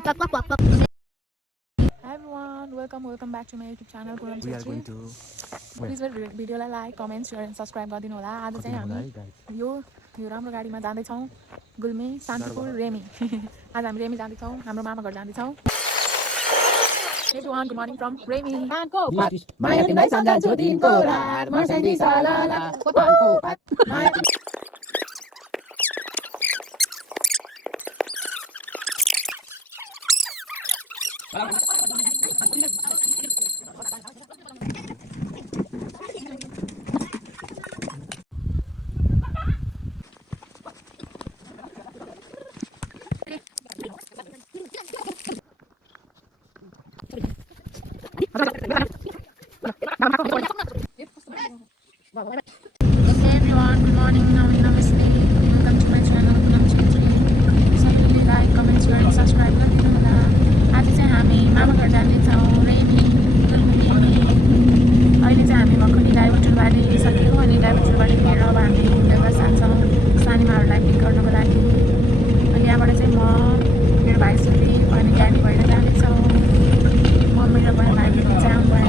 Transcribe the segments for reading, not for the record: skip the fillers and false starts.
Hi everyone, welcome back to my YouTube channel. We are going to Please भिडियोलाई like comment share and subscribe गरिदिनु होला। आज चाहिँ हामी यो राम्रो गाडीमा जाँदै छौं गुल्मी शान्तिपुर रेमी। आज हामी रेमी जाँदै छौं, हाम्रो मामा घर जाँदै छौं। Everyone, good morning from Remy. Maya tinai sanda jodin kolar, Mercedes salala, Panko pat. Everyone, good morning. Namaste. Welcome to my channel. सबैले like comment share and subscribe गरिदिनु होला। आज चाहिँ हामी मामा घर जाँदै छौं रेमी। अहिले चाहिँ हामी भर्खरै डाइभर्टरबाट हिँडिसक्यौँ अनि डाइभर्टरबाट हिँडेर अब हामी हिँडेर जान्छौँ सानीमाहरूलाई पिक गर्नको लागि। अनि यहाँबाट चाहिँ म मेरो भाइ सुली अनि गाडी भएर जाँदैछौँ। म मेरो भाइ चाहिँ आउनु भएन।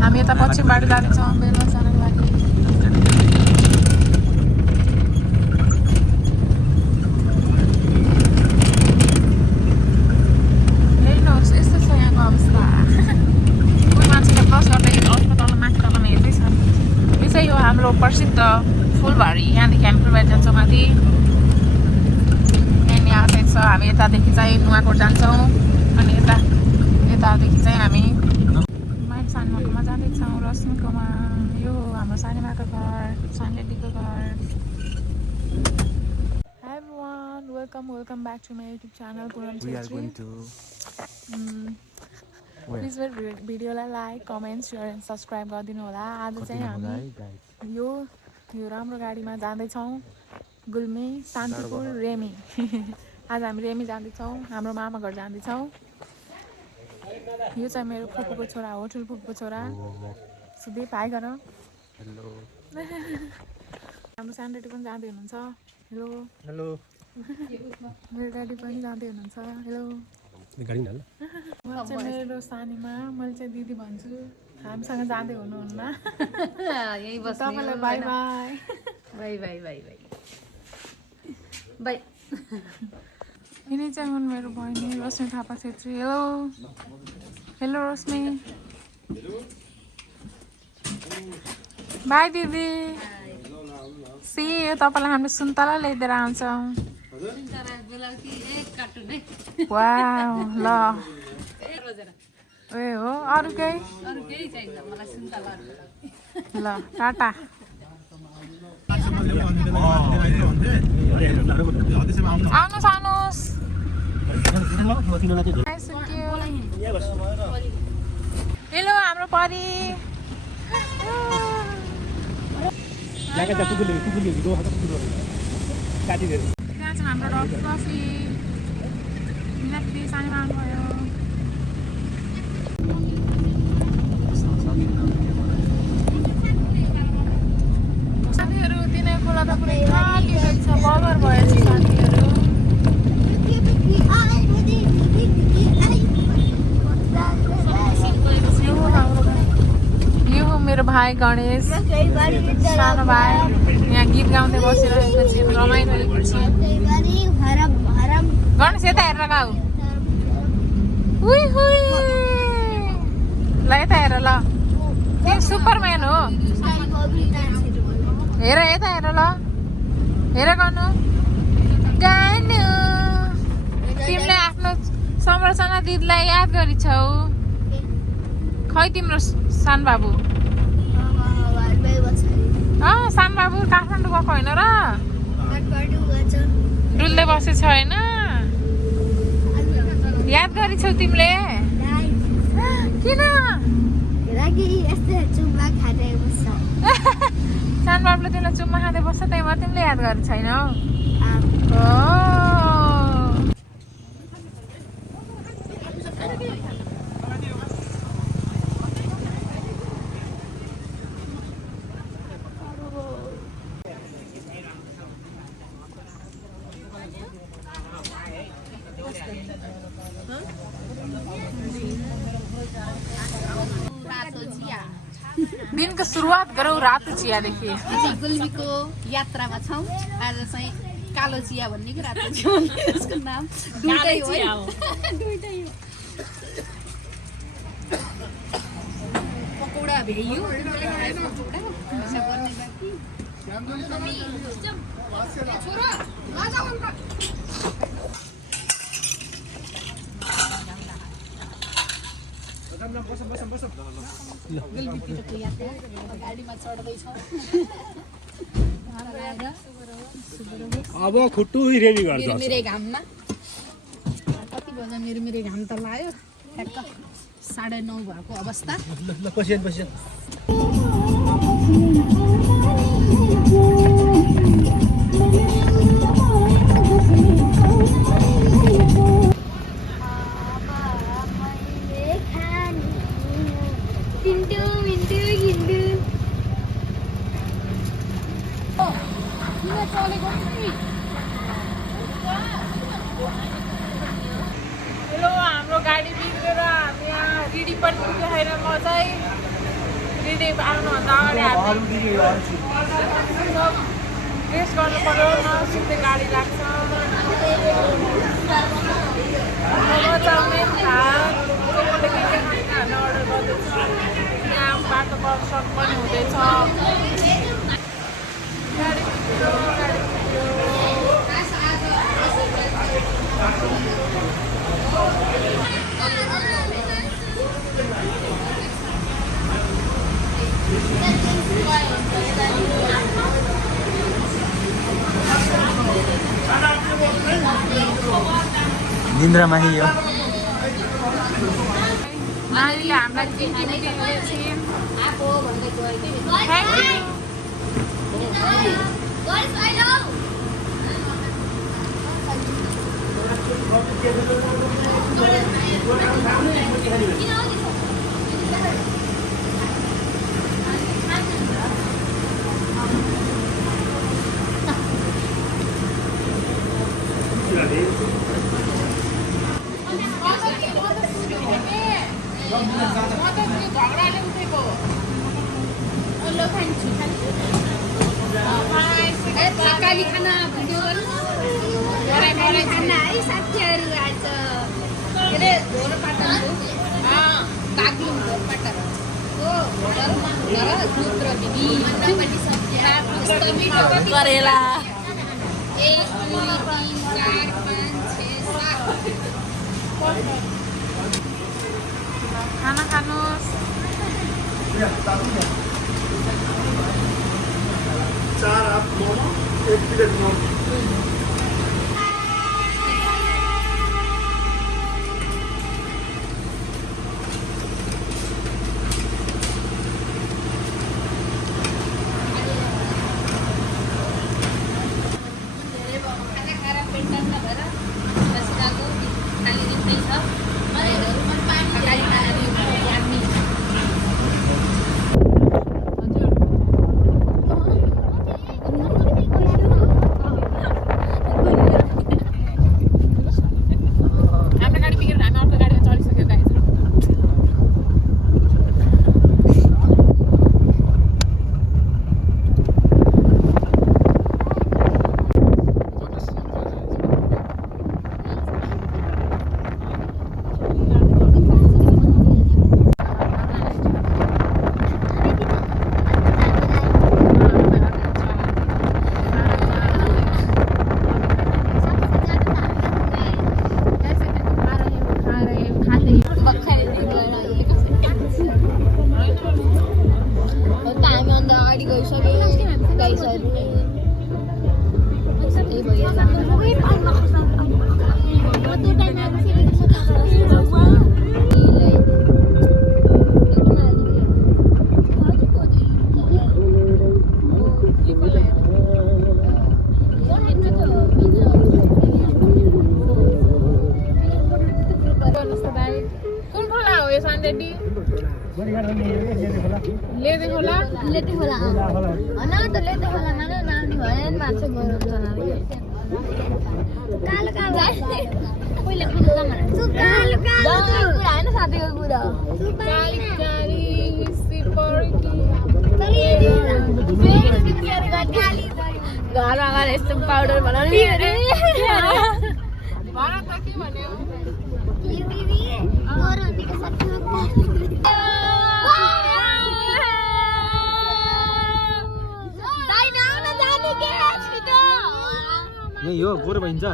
हामी यता पश्चिमबाट जाँदैछौँ बेलुका जानको लागि। हेर्नुहोस् यस्तो छ यहाँको अवस्था। कोही मान्छेले क्रस गर्दै अर्को तल माथि तलमा हेर्दैछ। यो चाहिँ हो हाम्रो प्रसिद्ध फुलबारी। यहाँदेखि हामी फुलबारी जान्छौँ माथि। अनि यहाँ चाहिँ छ हामी यतादेखि चाहिँ नुवाकोट जान्छौँ अनि यतादेखि चाहिँ हामी सानीमाकोमा जाँदैछौँ रश्मिकोमा। यो हाम्रो सानीमाको घर, सानीलेडीको घर। Hi everyone, welcome back to my YouTube channel. We are going to Please भिडियोलाई like comment share and subscribe गरिदिनु होला। आज चाहिँ हामी यो राम्रो गाडीमा जाँदैछौँ गुल्मी शान्तिपुर रेमी। आज हामी रेमी जाँदैछौँ, हाम्रो मामा घर जाँदैछौँ। यो चाहिँ मेरो फुपूको छोरा हो, ठुलो फुपूको छोरा सुदीप। हाई गर। हेलो। हाम्रो सानो ड्याडी पनि जाँदै हुनुहुन्छ। Hello hello. मेरो ड्याडी पनि जाँदै हुनुहुन्छ। हेलो। चाहिँ मेरो सानीमा, मैले चाहिँ दिदी भन्छु। हामीसँग जाँदै हुनुहुन्न। यही बस तपाईँलाई by by. By by by by by. यिनी चाहिँ हुन् मेरो बहिनी Rashmi Thapa Chhetri. Hello hello Rashmi. By दिदी। सी तपाईँलाई हामीले सुन्तला ल्याइदिएर आउँछौँ। वाउ ल ए हो अरू केही ल टाटा। आउनुहोस् आउनुहोस्। हेलो हाम्रो परी। त्यहाँ छ हाम्रो डग कफी। मिनाक्षी सानीमा आउनुभयो। साथीहरू तिनै खोला त पुरै खाली रहेछ, बगर भएछ साथीहरू। यो हो मेरो भाइ गणेश, सानो भाइ। यहाँ गीत गाउँदै बसिरहेको छ, रमाइरहेको छ। गणेश यता हेरेर गाउ। ल यता हेर ल, त्यो सुपरम्यान हो। हेर यता हेर ल, हेर गर्नु गानु। तिमीले आफ्नो संरचना दिदीलाई याद गरिछौ। खै तिम्रो सानो बाबु सानो बाबु काठमाडौँ गएको होइन र डुल्दै बसेछ होइन याद गरेछौ तिमीले किन सानो बाबुले तिमीलाई चुम्मा खाँदै बस्छ त्यही भएर तिमीले याद गरेको छैनौ दिनको सुरुवात गरौँ रातो चियादेखि हामी गुल्मीको यात्रामा छौँ आज चाहिँ कालो चिया भन्ने कि रातो चिया भन्ने यसको नाम दुईटै हो दुईटै हो पकौडा भ्याइयो गाडीमा चढ्दैछौँ अब खुट्टु रेडी गर्छ मेरो घाममा कति बजा मेरो घाम त लाग्यो ठ्याक्क 9:30 भएको अवस्था हेलो हाम्रो गाडी बिग्रेर हामी यहाँ रिडी पनि पुगेर म चाहिँ रिडी आउनुभन्दा अगाडि सब रेस्ट गर्नु पर्यो नसिक्दै गाडी लाग्छ चाउमिन भात अर्डर गर्दैछ यहाँ बाटो वर्कसप पनि हुँदैछ गाडी बिग्रियो निन्द्रामा हियो नानीले हामीलाई आएको भन्दै गयो कि थ्याङ्क यू झगडाले उठेको तरकारी खाना भिडियो गर्नु खाना है साथीहरू आज के अरे ढोरपाटनको बाग्लुङ ढोरपाटन हो दुध र बिबी करेला 1 2 3 4 5 6 7 खाना खानुहोस् 4 आप मोमो 1 प्लेट मोमो गाइसहरु त्यही भयो कुन खोला हो यो सानडेडी लेदे खोला लेटे होला हैन त लेटे होला माने नानी भएन माछा गरम चला कालो कालो पहिले कुदो त माने कालो कालो कुरा हैन साथीको कुरा काली काली सिपर्की घरमा गएर यस्तो पाउडर बनाउने अरे भन त के भन्यो यही हो गोरो भइन्छ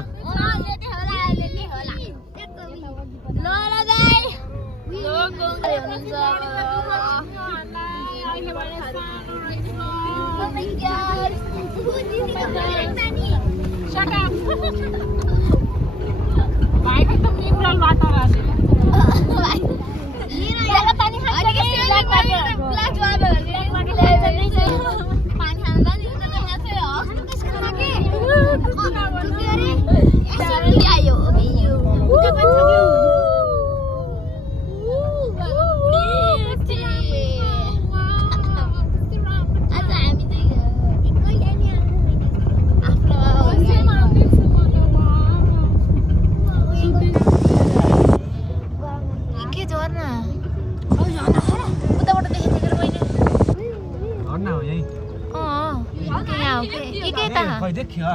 भाइको त मिनरल वाटर आछ खै देखियो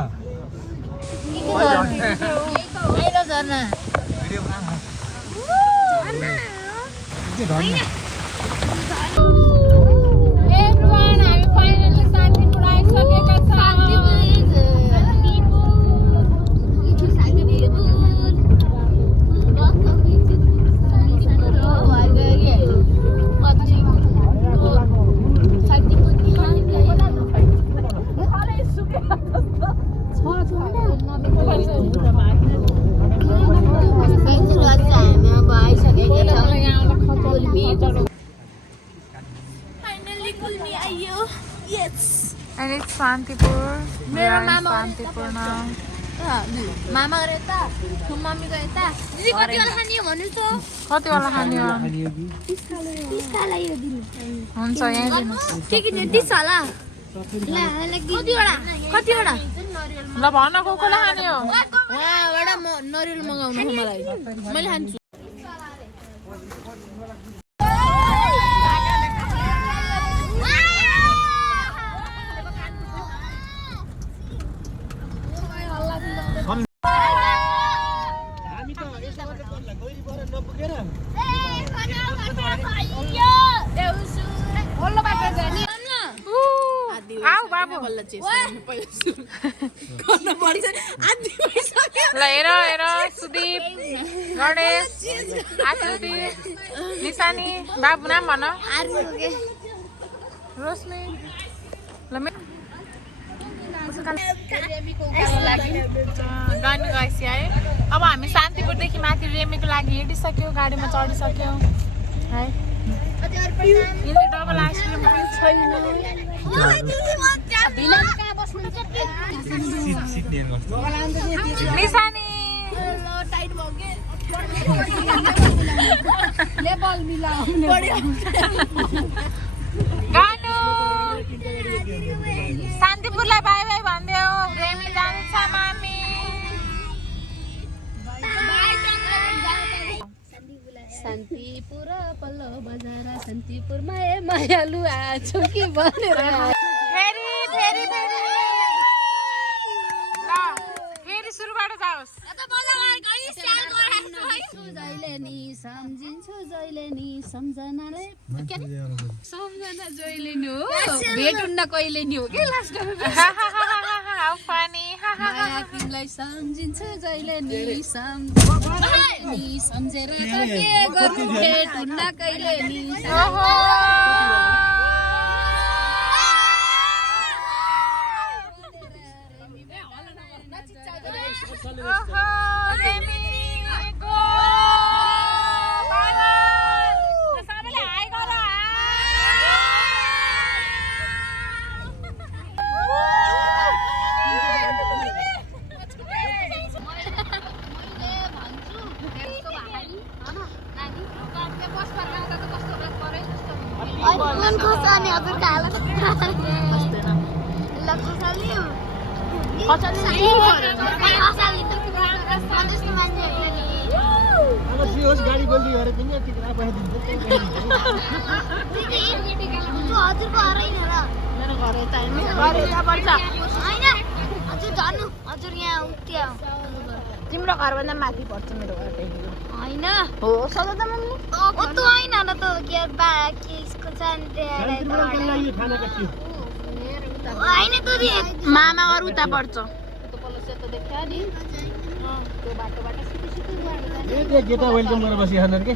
And it's Santipur. We are in Santipur now. मामा गरे त मम्मी गए त दिदी कति वाला खानी हो भन्नु त कति वाला खाने हो? 30 वाला यो दिनु हुन्छ यहाँ दिनुहोस्। के किन्ने 30 वाला ल कति वडा ल भन को खाने हो? वहाँबाट म नरिवल मगाउनु हो मलाई मैले खान्छु आऊ बाबु ल हेर हेर सुदीप गणेश आकृति निशानी बाबु नाम भन रोशनी ल गाडी गएपछि है अब हामी शान्तिपुरदेखि माथि रेमीको लागि हिँडिसक्यो गाडीमा चढिसक्यो है यसले डबल आइसक्रिम पनि छैन निशानी गानु शान्तिपुरलाई बाई बाई भन्देऊ रेमी जान्छ मामी शान्तिपुर पल्लो बजार शान्तिपुरमा मायालु आछु कि भनेर फेरि फेरि फेरि ल फेरि सुरुबाट जाओस् जहिले नि सम्झिन्छु जहिले नि सम्झनाले सम्झना जहिले नि हो भेट हुन्न कहिले नि हो के लास्ट हाउ फनी तिमीलाई सम्झिन्छु जहिले नि सम्झेर के गर्नु भेट हुन्न कहिले नि हजुर कालो लक्ष्य सालियो गाडी बोल्दी गरे पनि टिकरा पठाइदिन्छ हजुरको घर होइन र मेरो घर यता पर्छ होइन हजुर जानु हजुर यहाँ उक्त्या तिम्रो घरभन्दा माथि पर्छ मेरो घर होइन हो सधैँ त मम्मी तँ होइन न त के बा के स्कुल खाना कति होइन त मामा घर उता पर्छ ए गेटा वेलकम गरेर बसिहाल्नु के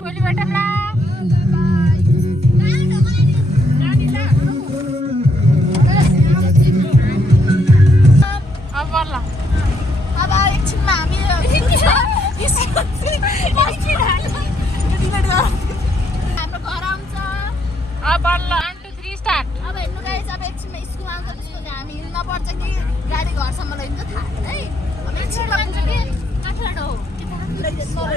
भोलि भेटौँला अब बल्ल अब एकछिनमा हामी हाम्रो घर आउँछ अब बल्ल 1 2 3 स्टार्ट अब हेर्नु गाइस अब एकछिनमा स्कुल आउँछ त्यसको हामी हिँड्न पर्छ कि गाडी घरसम्म लैन्छ थाहा छैन है अब एकछिनमा पुग्छ कि काठमाडौँ हो स्कुल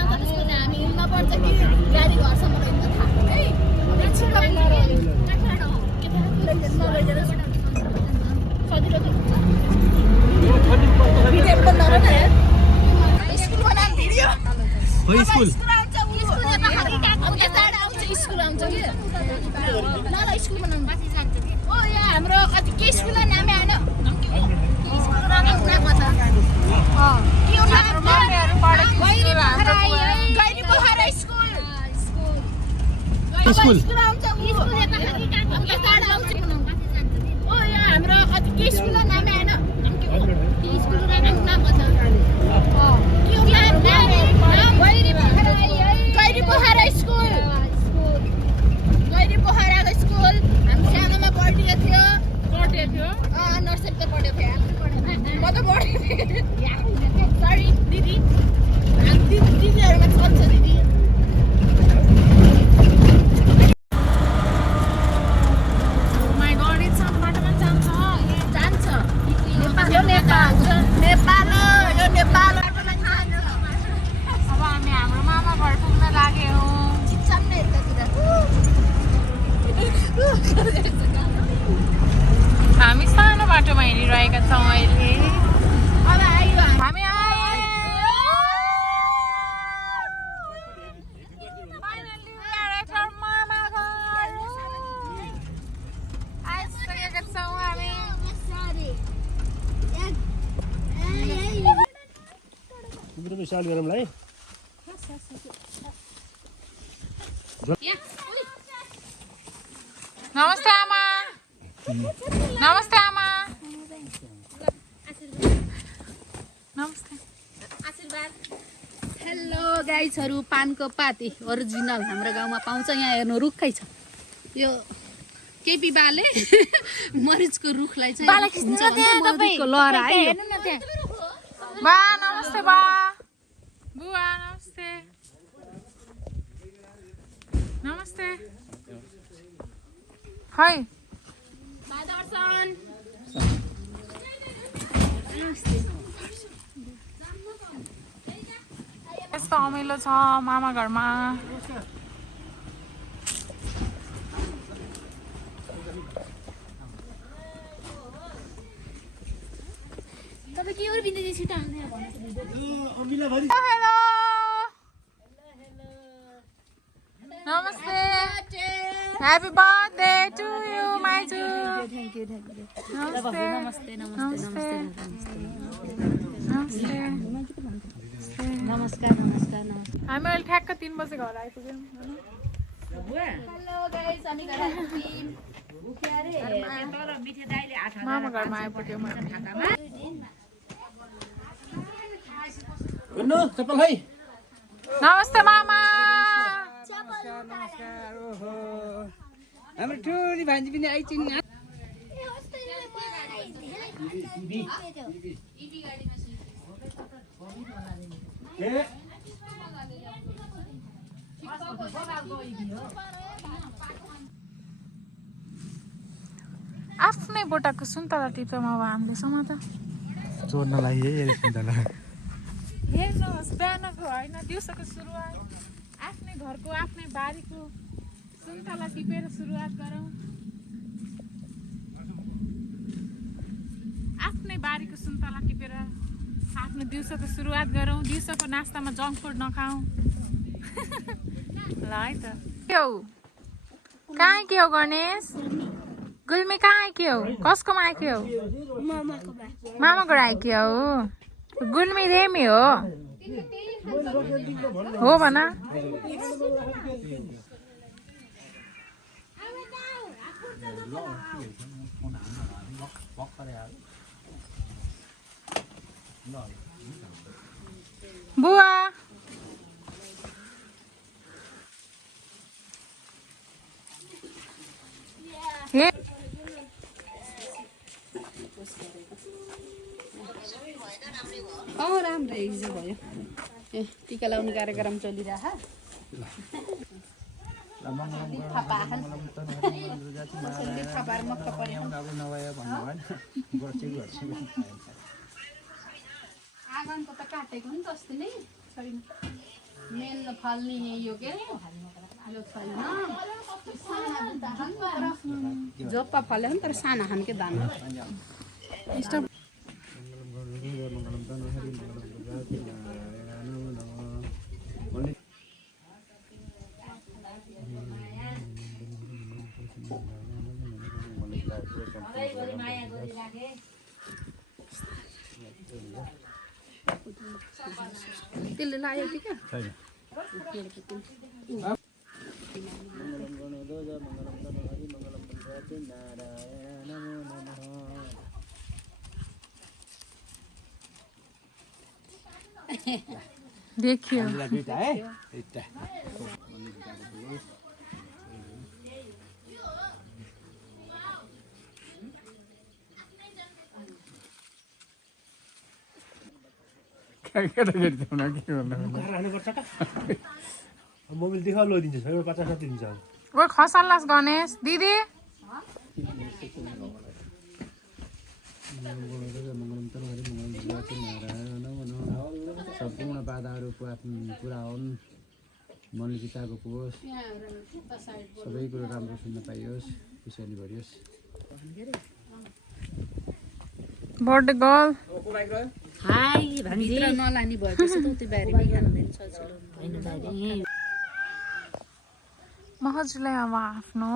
आउँछ त्यसको हामी हिँड्न पर्छ कि गाडी घरसम्म लैन्छ थाहा छैन है अब एकछिनमा पुग्छ कि काठमाडौँ हो स्कुलको नाम भिडियो स्कुल स्कुल आउँछ कि ल स्कुलको नाम माथि जान्छ कि ओ यहाँ हाम्रो कति के स्कुलको नामै आएन स्कुलको नाम गैरी पोखरा स्कुल आउँछ ओ यहाँ हाम्रो कति के स्कुलको नामै आएन स्कुलको नाम कता गैरी पोखरा स्कुल गैरी पोखराको स्कुल हामी सानोमा पढेको थियो नर्सरी त पढेको थियो म त पढेको थिएँ सरी दिदी दिदीहरूमा चल्छ दिदी माई गड यति सानो बाटोमा जान्छ जान्छ यो नेपाल यो नेपाल अब हामी हाम्रो मामा घर पुग्न लाग्यौँ हामी सानो बाटोमा हिँडिरहेका छौँ अहिले हामी आइसकेका छौँ हामी स्टार्ट गरौँला है नमस्ते आमा नमस्ते आमा नमस्ते हेलो गाइजहरू पानको पाती ओरिजिनल हाम्रो गाउँमा पाउँछ यहाँ हेर्नु रुखै छ यो केपी बाले मरिचको रुखलाई चाहिँ मरिचको लहरा है यो। बा नमस्ते बा बुवा नमस्ते नमस्ते है यस्तो अमिलो छ मामा घरमा तपाईँ के अरू बिन्दै छिटो आउँदैन हेलो नमस्ते ह्यापी बर्थडे टु यु माइजू नमस्ते नमस्ते नमस्ते नमस्ते नमस्कार नमस्कार नमस्कार हामी अहिले ठ्याक्क 3 बजे घर आइपुग्यौँ हेलो गाइज हामी घर आइपुग्यौँ मामा घरमा आइपुग्यौँ गर्नु चप्पल है नमस्ते मामा नमस्कार ओहो हाम्रो ठुली भान्जी पनि आइचिन् आफ्नै बोटाको सुन्तला टिप्छौँ अब हामीले समात चोर्न लागि है सुन्तला ए हेर्नुहोस् बिहानको होइन दिउँसोको सुरुवात आफ्नै घरको आफ्नै बारीको सुन्तला टिपेर सुरुवात गरौँ आफ्नै बारीको सुन्तला टिपेर आफ्नो दिउँसोको सुरुवात गरौँ दिउँसोको नास्तामा जङ्क फुड नखाउँ ल है त के हो कहाँ के हो गणेश गुल्मी कहाँ आइक्यो कसकोमा आइक्यो मामाको आइक्यो गुल्मी रेमी हो भन बुवा हे राम्रो हिजो भयो ए टिका लाउने कार्यक्रम चलिरह आँगनको त काटेको नि त अस्ति नै छैन मेन फल्ने यो के यो छैन जोप्पा फल्यो नि तर साना खानकै दाना त्यसले लाग्यो कि क्या देखियो मोबाइल देखा लगिदिन्छ 50 60 दिन्छ ओ खसाल्लास गणेश दिदी सम्पूर्ण बाधाहरूको आफ्नो पुरा हुन् मनले चिताएको होस् सबै कुरो राम्रो सुन्न पाइयोस् खुसियाली भरियोस् बर्थडे गर्ल हाई भित्र नलानी भएपछि त उति बारीमै खाँदैन सजिलो होइन बारी म हजुरलाई अब आफ्नो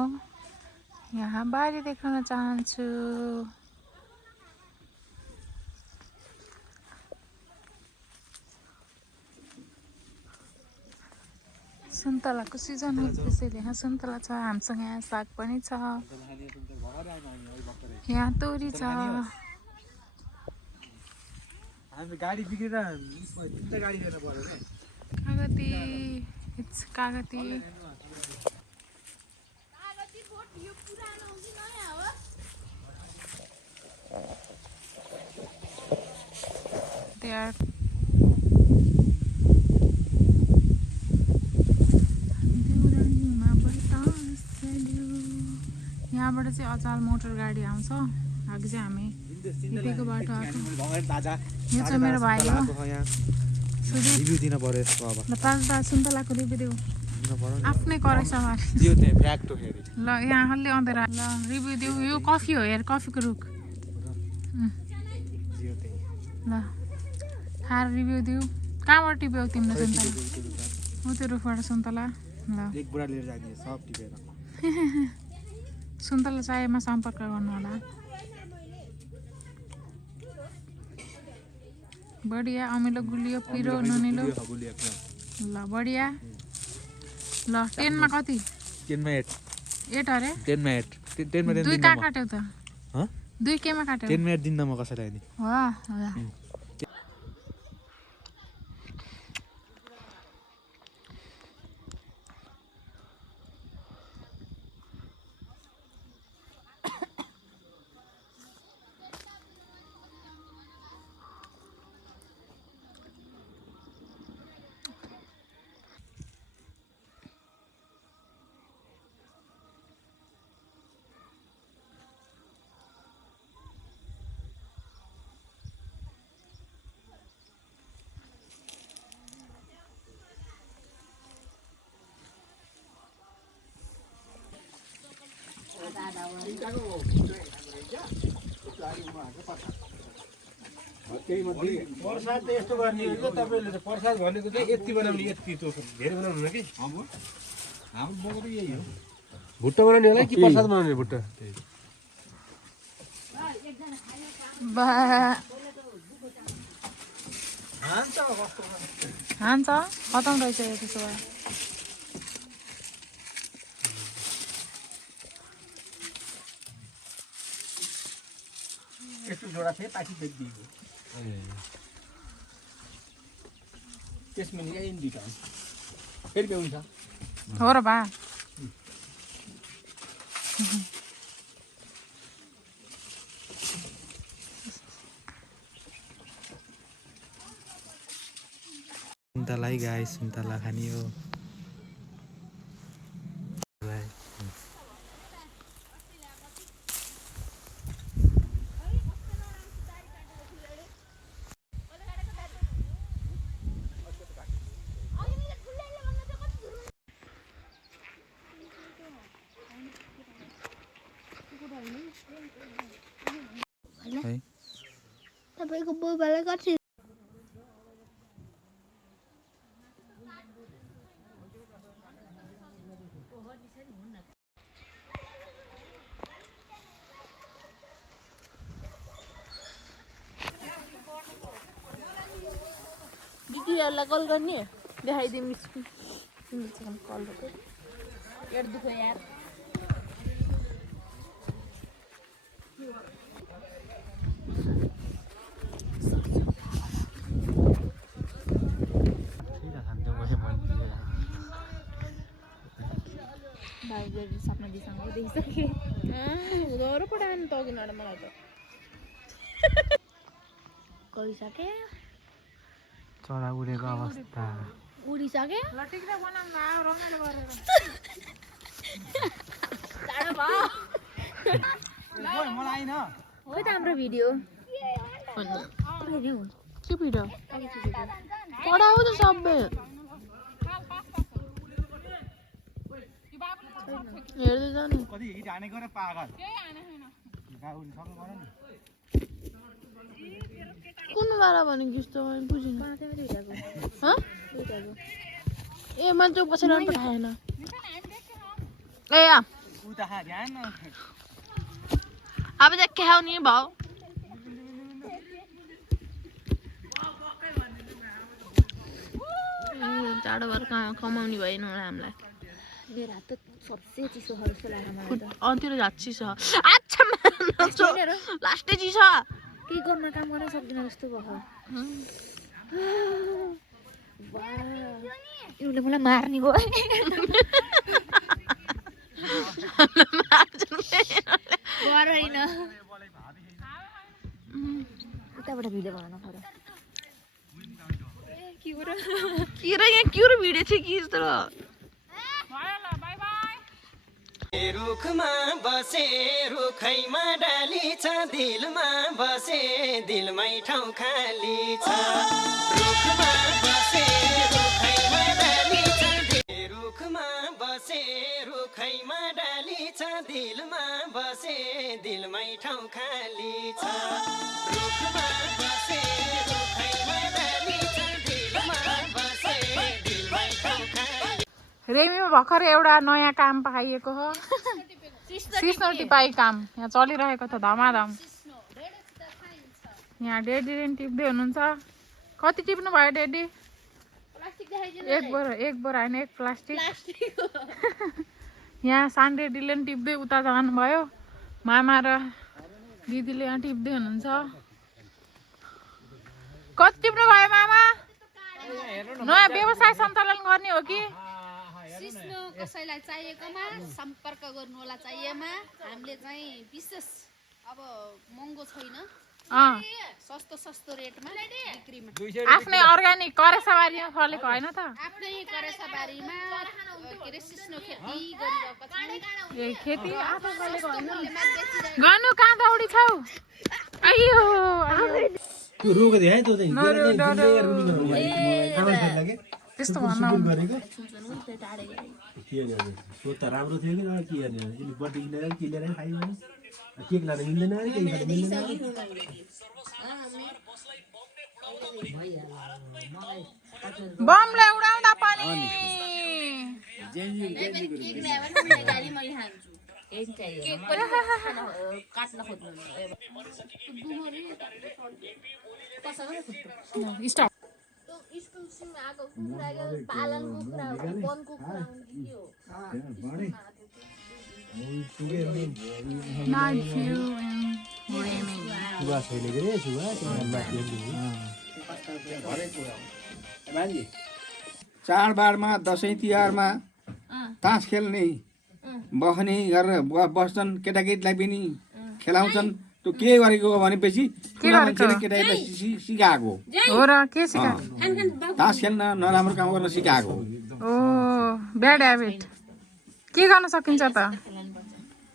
यहाँ बारी देखाउन चाहन्छु सुन्तलाको सिजन हो त्यसैले यहाँ सुन्तला छ हामीसँग यहाँ साग पनि छ यहाँ तोरी छ हामी गाडी बिग्रेर तीनटा गाडी लिएर पर्यो के कागती इट्स कागती they are यहाँबाट चाहिँ अचाल मोटर गाडी आउँछ अघि चाहिँ हामी हिँडेको बाटो आएको यो चाहिँ मेरो भाइ हो रिभ्यू दिन पर्यो यसको अब ल पाँच सुन्तलाको रिभ्यू देऊ आफ्नै कराइ सवारी त्यो त्यहाँ फ्याक्टो फेरि ल यहाँ हल्ले अँधेर ल रिभ्यू देऊ यो कफी हो हेर कफीको रुख ल खाएर रिभ्यू देऊ कहाँबाट टिप्यौ तिम्रो सुन्तला ऊ त्यो रुखबाट सुन्तला ल एक बुढा लिएर जाने सब टिपेर सुन्तला चाहिएमा सम्पर्क गर्नु होला बढिया अमिलो गुलियो पिरो नुनिलो ल बढिया ल 10 मा कति 10 मा 8 अरे 10 मा 8 10 मा 10 दुई दिन का काट्यौ त ह दुई केमा काट्यौ 10 मा 8 दिन म कसैलाई नि वाह ल प्रसाद त यस्तो गर्ने हो कि तपाईँले त प्रसाद भनेको चाहिँ यति बनाउने यति त्यो धेरै बनाउनु हुन्न कि हाम्रो बोकेको यही हो। भुट्टा बनाउने होला कि प्रसाद बनाउने भुट्टा बा हान्छ खतम रहेछ यो त्यसो भए यस्तो जोडा थिए पछि बेचिदिएको त्यसमा नि दुईटा फेरि के हुन्छ हो र बा सुन्तला गाइस सुन्तला खाने हो तपाईँको बुबालाई कति दिदीहरूलाई कल गर्ने देखाइदिउँ कल यार दुःख यार भाइले सपना दिसँग देखिसके गएर पठाएन त अघि नड मलाई त गइसके चरा उडेको अवस्था उडिसके लटिक्दा बनाउँदा रमाइलो गरेर टाढो भयो मलाई आइन हो त हाम्रो भिडियो के भिडियो पढाऊ त सबै हेर्दै जानु कति हिट हानेको र पागल कुन वाला भने जस्तो मैले बुझिन ए मैले त्यो पछाडि पनि पठाएन ए अब चाहिँ के खाउने भाउ चाँडो भएर कमाउने भएन हामीलाई मेरो हात त सबसे चिसो छ जस्तो लाग्यो मलाई त अन्तिर हात चिसो अच्छा लास्टै चिसो केही गर्न काम गर्न सक्दिनँ जस्तो भयो यसले मलाई मार्ने भयो होइन उताबाट भिडियो बनाउनु पर्यो के भिडियो थियो कि यस्तो रुखमा बसे रुखैमा डाली छ दिलमा बसे दिलमै ठाउँ खाली छ रुखमा बसे रुखैमा डाली छ रुखमा बसे रुखैमा डाली छ दिलमा बसे दिलमै ठाउँ खाली छ रुखमा बसे रुखैमा डाली छ दिलमा बसे दिलमै ठाउँ खाली रेमीमा भर्खर एउटा नयाँ काम पाइएको हो सिस्नो टिपाई काम यहाँ चलिरहेको छ धमाधम यहाँ डेडीले टिप्दै हुनुहुन्छ कति टिप्नु भयो डेडी एक बोरा होइन एक प्लास्टिक यहाँ सान डेडीले पनि टिप्दै उता जानुभयो मामा र दिदीले यहाँ टिप्दै हुनुहुन्छ कति टिप्नु भयो मामा नयाँ व्यवसाय सञ्चालन गर्ने हो कि सिस्नो कसैलाई चाहिएकोमा सम्पर्क गर्नु होला चाहिएमा हामीले चाहिँ विशेष अब महँगो छैन सस्तो रेटमा बिक्रीमा आफ्नै अर्ग्यानिक करेसाबारीमा फलेको होइन त आफ्नै करेसाबारीमा के अरे सिस्नो खेती गरिरहेको छ ए खेती आफै फलेको होइन गर्नु कहाँ दौडी छौ त्यो रोग दिए है त्यो चाहिँ त्यस्तो भन्न गरेको के गर्ने सोध त राम्रो थियो कि के गर्ने यसले बर्थडे किनेर के लिएर खायो केक लान मिल्दैन केही खान मिल्दैन बमले उडाउँदा पनि स्टप स्कुल सिम आएको कुरा पालनको कुरा हो वनको कुरा हो Night view and Remy. सुगा छैन के रे सुगा चाडबाडमा दसैँ तिहारमा तास खेल्ने बस्ने गरेर बस्छन् केटाकेटीलाई पनि खेलाउँछन् त्यो के गरेको हो भनेपछि मान्छेले केटाकेटीलाई सिकाएको हो र के सिका तास खेल्न नराम्रो काम गर्न सिकाएको ओ ब्याड ह्याबिट के गर्न सकिन्छ त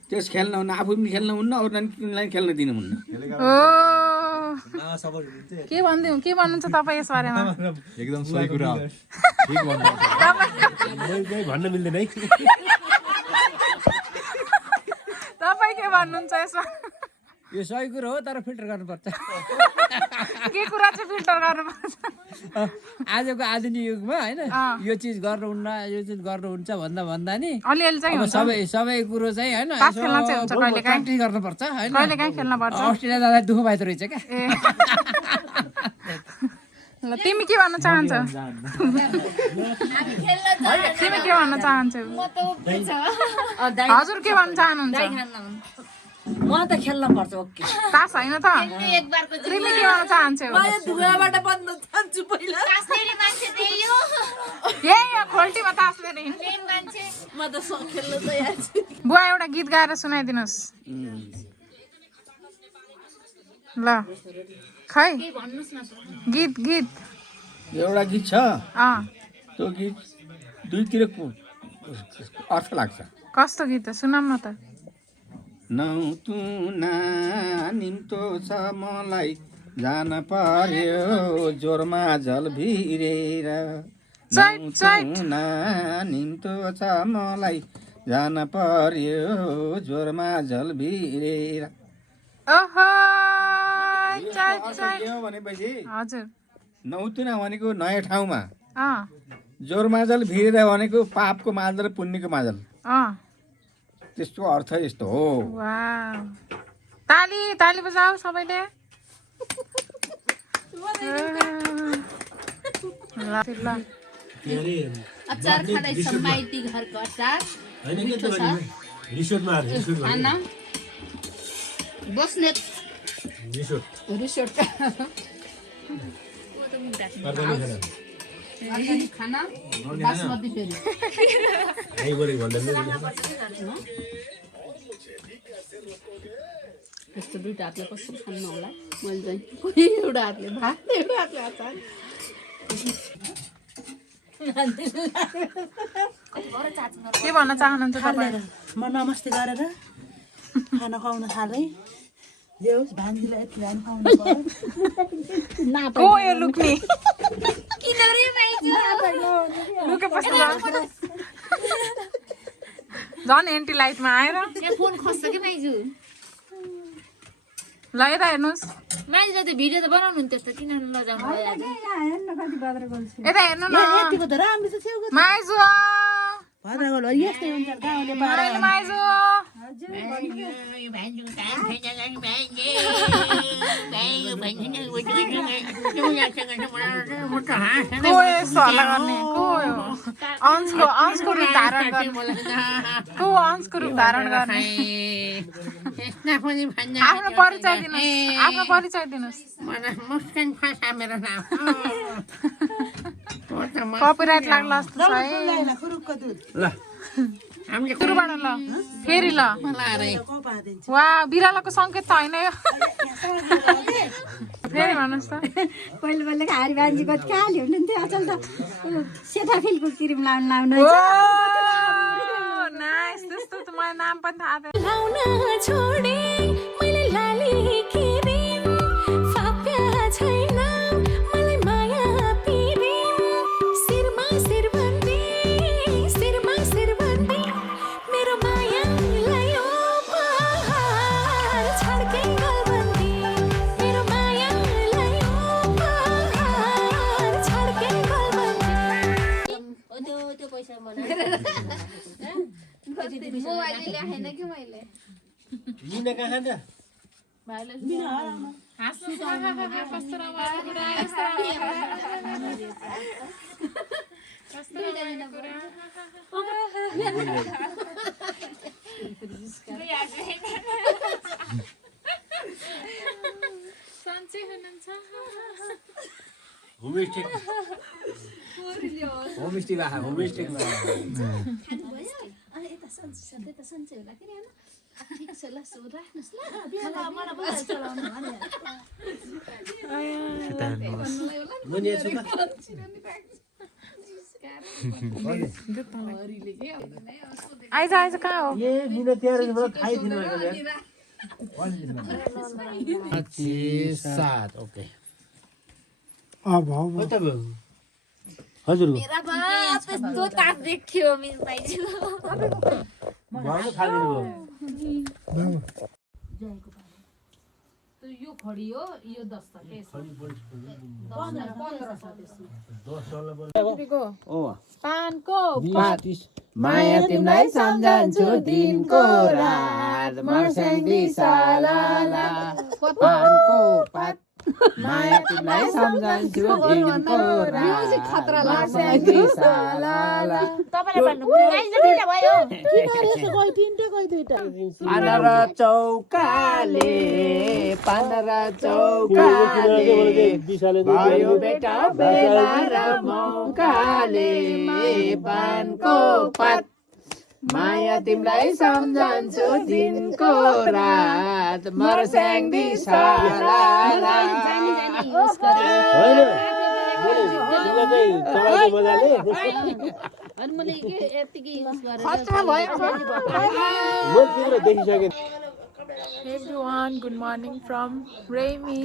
त्यस खेल्न हुन्न आफू पनि खेल्न हुन्न अरू नानीलाई खेल्न दिनुहुन्न ओ के भन्नुहुन्छ तपाईँ यस बारेमा एकदम सही कुरा हो ठीक भन्नु भन्न मिल्दैन है तपाईँ के भन्नुहुन्छ यसमा यो सही कुरो हो तर फिल्टर गर्नुपर्छ के कुरा चाहिँ फिल्टर गर्नुपर्छ आजको आधुनिक युगमा होइन यो चिज गर्नुहुन्न यो चिज गर्नुहुन्छ भन्दा नि अलिअलि चाहिँ हुन्छ सबै कुरो चाहिँ होइन तास खेल्न चाहिँ हुन्छ कहिले काहीँ प्र्याक्टिस गर्नुपर्छ होइन कहिले काहीँ खेल्न पर्छ अस्ट्रेलिया जाँदा दुःख पाइदो रहेछ क्या ल तिमी के भन्न चाहन्छौ तिमी के भन्न चाहन्छौ हजुर के भन्न चाहनुहुन्छ म त खेल्न पर्छ ओके तास होइन त तिमी के भन्न चाहन्छौ धुवाबाट बन्द चाहन्छु पहिला यही हो खोल्टीमा तास लिएर म त खेल्न तयार छु बुवा एउटा गीत गाएर सुनाइदिनुहोस् ल खै गीत एउटा गीत छ त्यो गीत दुईतिर अर्थ लाग्छ कस्तो गीत हो सुनाम न त नौतुना निम्तो छ मलाई जान पर्यो जोरमा जल भिरेर नौतुना निम्तो छ मलाई जान पर्यो जोरमा जल भिरेर ओहो भनेपछि हजुर नौतुना भनेको नयाँ ठाउँमा अँ जोरमाजल भिरेर भनेको पापको माजल र पुण्यको माजल त्यस्तो अर्थ यस्तो हो वाउ ताली बजाऊ सबैले अचार खाँदैछ माइती घरको अचार रिसोर्टमा खाना बस्ने रिसोर्ट खाना बासमती फेरि यस्तो दुईवटा हातले कसरी खानु होला मैले चाहिँ कोही एउटा हातले भात एउटा हातले अचार के भन्न चाहनुहुन्छ तपाईँ म नमस्ते गरेर खाना खुवाउन थालेँ जे होस् भान्जीलाई यति भान खुवाउनु पर्यो को यो लुक्ने झन् एन्टी लाइटमा आएर फोन खस्छ कि माइजू ल यता हेर्नुहोस् माइजूले त भिडियो त बनाउनु नि त्यस्तो किन लजाउनु यता हेर्नु न यतिको त राम्रो त थियो माइजू भद्रगोल यस्तै हुन्छ गाउँले माइजू को यस्तो हल्ला गर्ने को अंशको रूप धारण गर्ने को अंशको रूप धारण गर्ने आफ्नो परिचय दिनुहोस् कपिराइट लाग्ला जस्तो छ है सुरुबाट ल फेरि ल वा बिरालोको सङ्केत त होइन यो फेरि भन्नुहोस् त पहिले हारी बाजी कति खाली हुनुहुन्थ्यो अचल त सेटाफिलको क्रिम लाउनु नाइस त्यस्तो त मलाई नाम पनि थाहा थिएन त्यो पैसा बनाए मोबाइल ल्याएन कि मैले मिना कहाँ खान्छ होमस्टे बाखा होमस्टे यता सन्चै होला कि ठिक छ ल राख्नुहोस् आइज आइज कहाँ हो ए मिना त्यहाँ खाइदिनु सात ओके हजुर त्यस्तो ताप देखियो मेरो पाइछु यो खडी हो यो 10 त पानको माया तिमीलाई सम्झन्छु दिनको रात मर्स्याङ दिसालाला पानको पात माया तिमीलाई सम्झन्छु दिनको रात मर्स्याङ दिसालाला पानर चौकाले भयो बेटा बेला र मौकाले पानको पात माया तिमीलाई सम्झन्छु दिनको रात मर्स्याङ दिसालाला Everyone, good morning from Remy.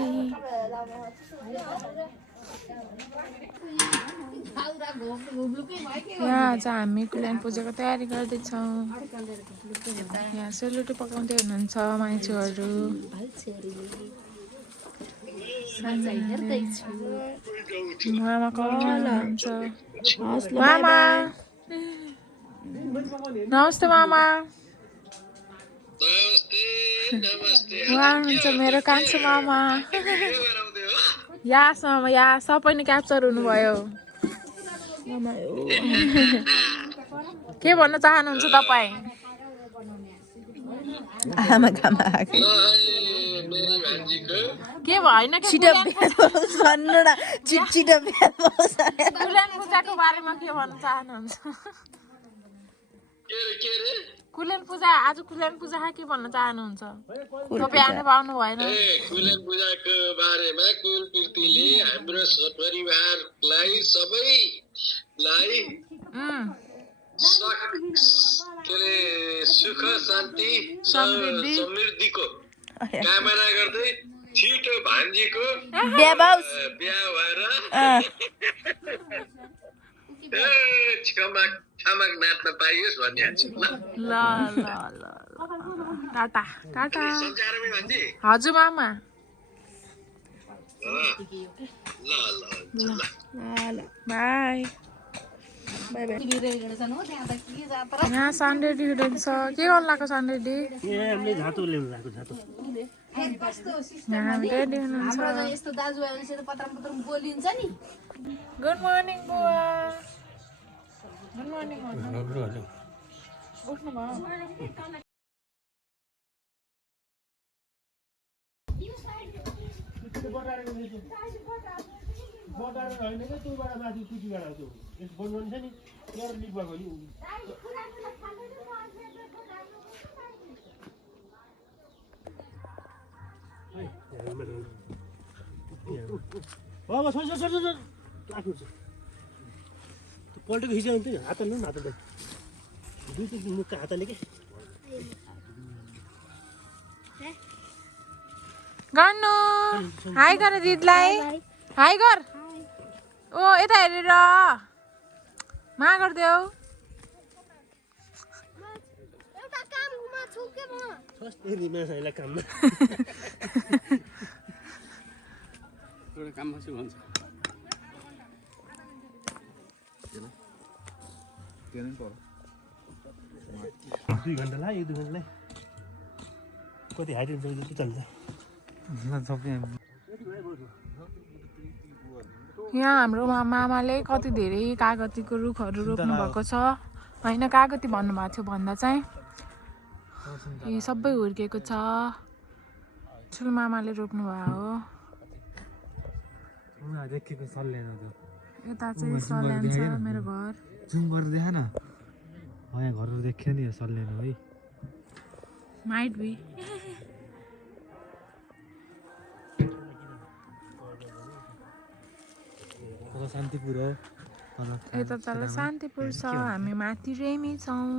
यहाँ चाहिँ हामी कुल्यान पूजाको तयारी गर्दैछौँ यहाँ सेलरोटी पकाउँदै हुनुहुन्छ मान्छेहरू मामा कल हुनुहुन्छ मामा नमस्ते मामा उहाँ हुनुहुन्छ मेरो कान्छो मामा यहाँसम्म यहाँ सबै नै क्याप्चर हुनुभयो के भन्न चाहनुहुन्छ तपाईँ के भएन कुल्यान पूजाको बारेमा के भन्न चाहनुहुन्छ कुल्यान पूजा आज कुल्यान पूजा के भन्न चाहनुहुन्छ तपाईँ आउनु पाउनु भएन कुल्यान पूजाको बारेमा कुलकृतिले हाम्रो परिवारलाई सबैलाई सुख शान्ति समृद्धिको कामना गर्दै छिटो भान्जीको बिहा भएर छमक नाच्न पाइयोस् भन्ने ल टाटा टाटा हजुर मामा बाई यहाँ सनडेडी हुनुहुन्छ के गर्नु लाग्यो सनडेडी रेडी हुनुहुन्छ यस्तो दाजुभाइहरूसित पत्रम बोलिन्छ नि गुड मर्निङ बुवा गुड मर्निङ उठ्नु भयो होइन क्या त्योबाट माथि कुचीबाट त्यो यस्तो बन्नु छ नि यहाँ लिक भएको नि अब सर पल्टेको खिच्यो भने चाहिँ हात हाल्नु न हात दुईवटा मुखका हात हाले के गर्नु हाई गर दिदीलाई हाई गर ओ यता हेरेर मा गरिदेऊ एउटा काममा छु के म सस्तै माछालाई काममा एउटा काममा छु भन्छ 2 घन्टा लाग्यो 1-2 घन्टा लाग्यो कति हाइट जति चल्छ यहाँ हाम्रो मामाले कति धेरै कागतीको रुखहरू रोप्नु भएको छ होइन कागती भन्नुभएको थियो भन्दा चाहिँ यो सबै हुर्केको छ ठुलो मामाले रोप्नु भयो हो देखेको सल्यान त यता चाहिँ सल्यान छ मेरो घर जुम गरेर देखा न यहाँ घरहरू देख्यो नि सल्यान है माइट बी शान्तिपुर हो यता तल शान्तिपुर छ हामी माथि रेमी छौँ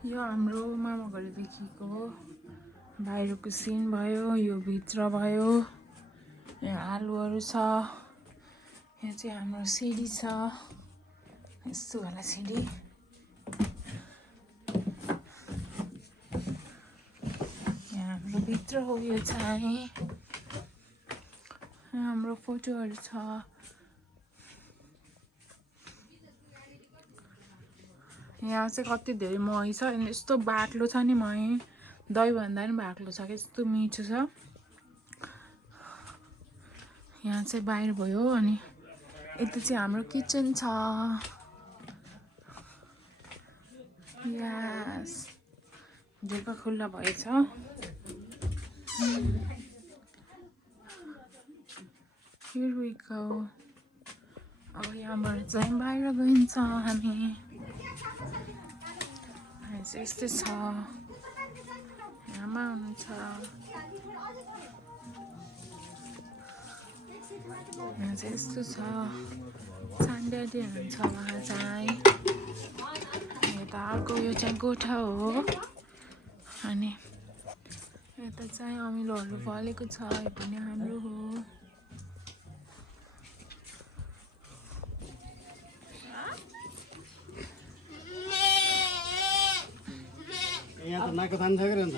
यो हाम्रो मामा घरदेखिको बाहिरको सिन भयो यो भित्र भयो यहाँ आलुहरू छ यहाँ चाहिँ हाम्रो सिडी छ यस्तो वाला सिडी यहाँ हाम्रो भित्र हो यो चाहिँ हाम्रो फोटोहरू छ यहाँ चाहिँ कति धेरै मही छ अनि यस्तो बाक्लो छ नि मही दही भन्दा पनि बाक्लो छ यस्तो मिठो छ यहाँ चाहिँ बाहिर भयो अनि यता चाहिँ हाम्रो किचन छ यस ढोका खुल्ला भएछ Here we go अब यहाँबाट चाहिँ बाहिर गइन्छ हामी यस्तै छ आमा हुनुहुन्छ यहाँ चाहिँ यस्तो छ सान्ड्याडी हुनुहुन्छ उहाँ चाहिँ यता अर्को यो चाहिँ गोठा हो अनि यता चाहिँ अमिलोहरू फलेको छ यो पनि हाम्रो हो यहाँ त नाको थान छ के अन्त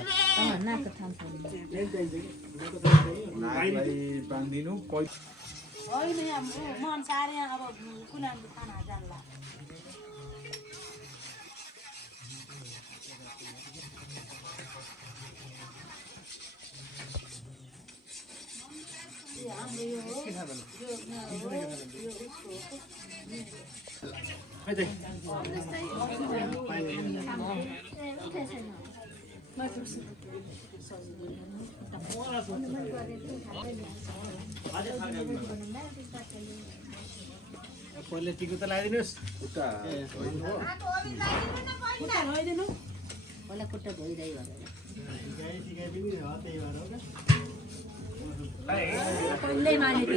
नाको थान छ बाँधिदिनु होइन हाम्रो मन सारे अब कुन खाना जान्ला पहिले टिको त लगाइदिनुहोस् पहिला खुट्टा धोइदियो पहिल्यै मानेको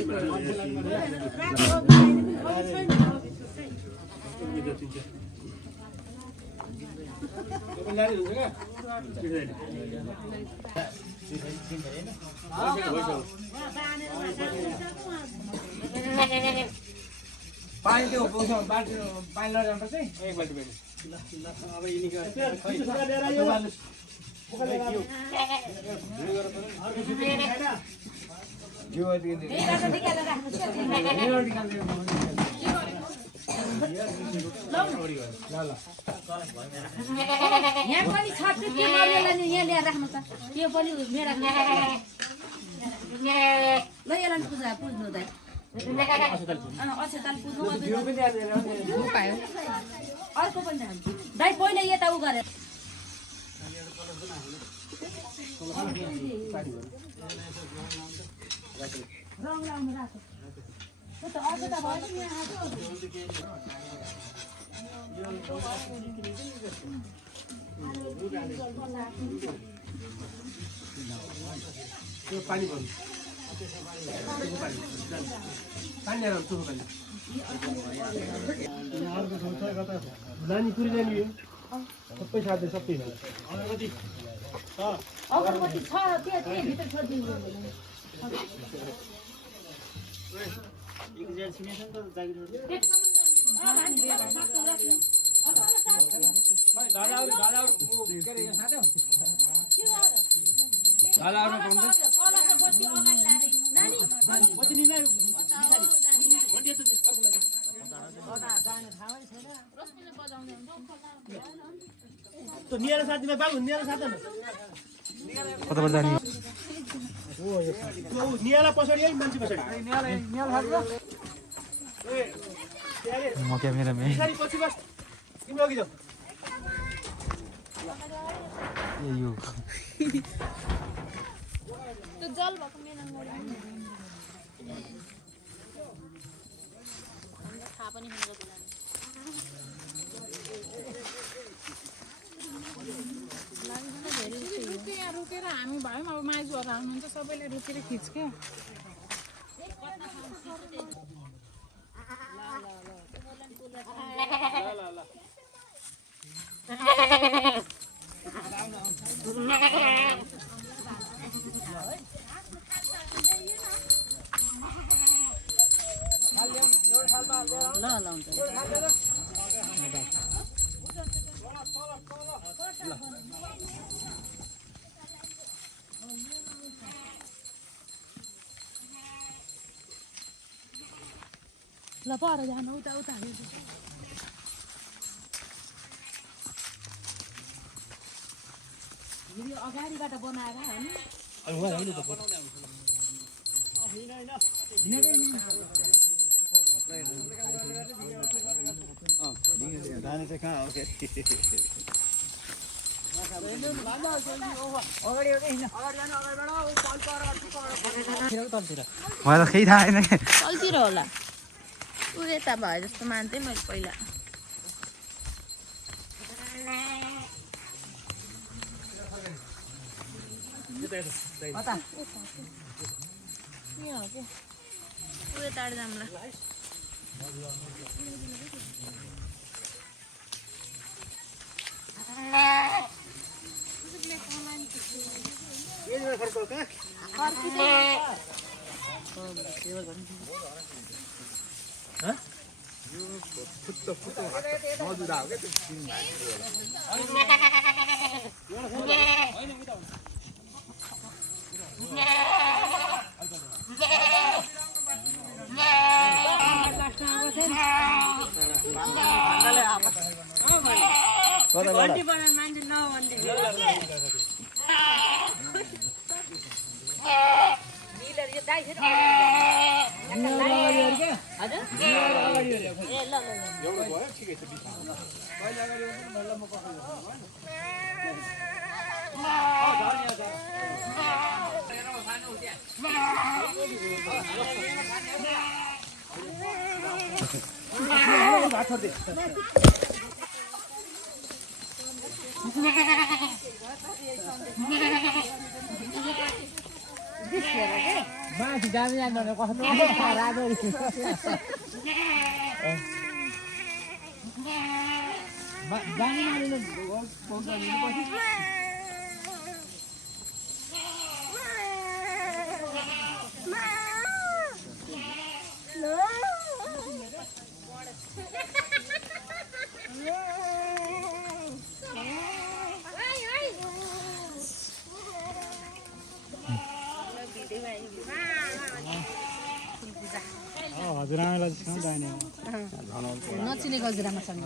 पानी त्यो पानी लड्याउँछ चाहिँ एक बाल्टी पानी अब यिनीको यहाँ पनि छ के मरेलाई नि यहाँ ल्याएर राख्नु त यो पनि मेरा ल यसलाई पूजा पुज्नु दाइ अस्पताल पुज्नु पायो अर्को पनि दाइ पहिला यता उ गरेर रङ लाउनु राख्नु त अर्को त भयो नि यहाँ त्यो पानी भर्नु पानी ल्याएर चोखो पानी अर्को ठाउँ छ कता नानी पुरी नानी हो सबै साथै सबै अगरबत्ती अगरबत्ती छ त्यहाँ भित्र छोडिदिनु त्यो नियाले साथीमा बाबु नियाले साथी कता पर्दा नि त्यो नियाला पछाडि है मान्छे पछाडि म क्यामेरामै पछि बस तिमी अघि जाऊ ए यो त्यो जल भएको मेलन थाहा पनि हुन सक्दैन रुकेर हामी भयौँ अब माइजूहरू आउनुहुन्छ सबैले रुकेर खिच्क्यो ल पर जानु उता उता भिडियो अगाडिबाट बनाएर होइन मलाई त केही थाहा छैन चलतिर होला ऊ यता भए जस्तो मान्थेँ मैले पहिला ऊ यता जाउँला हजुरआमालाई चाहिँ दाइने नचिनेको हजुरआमासँग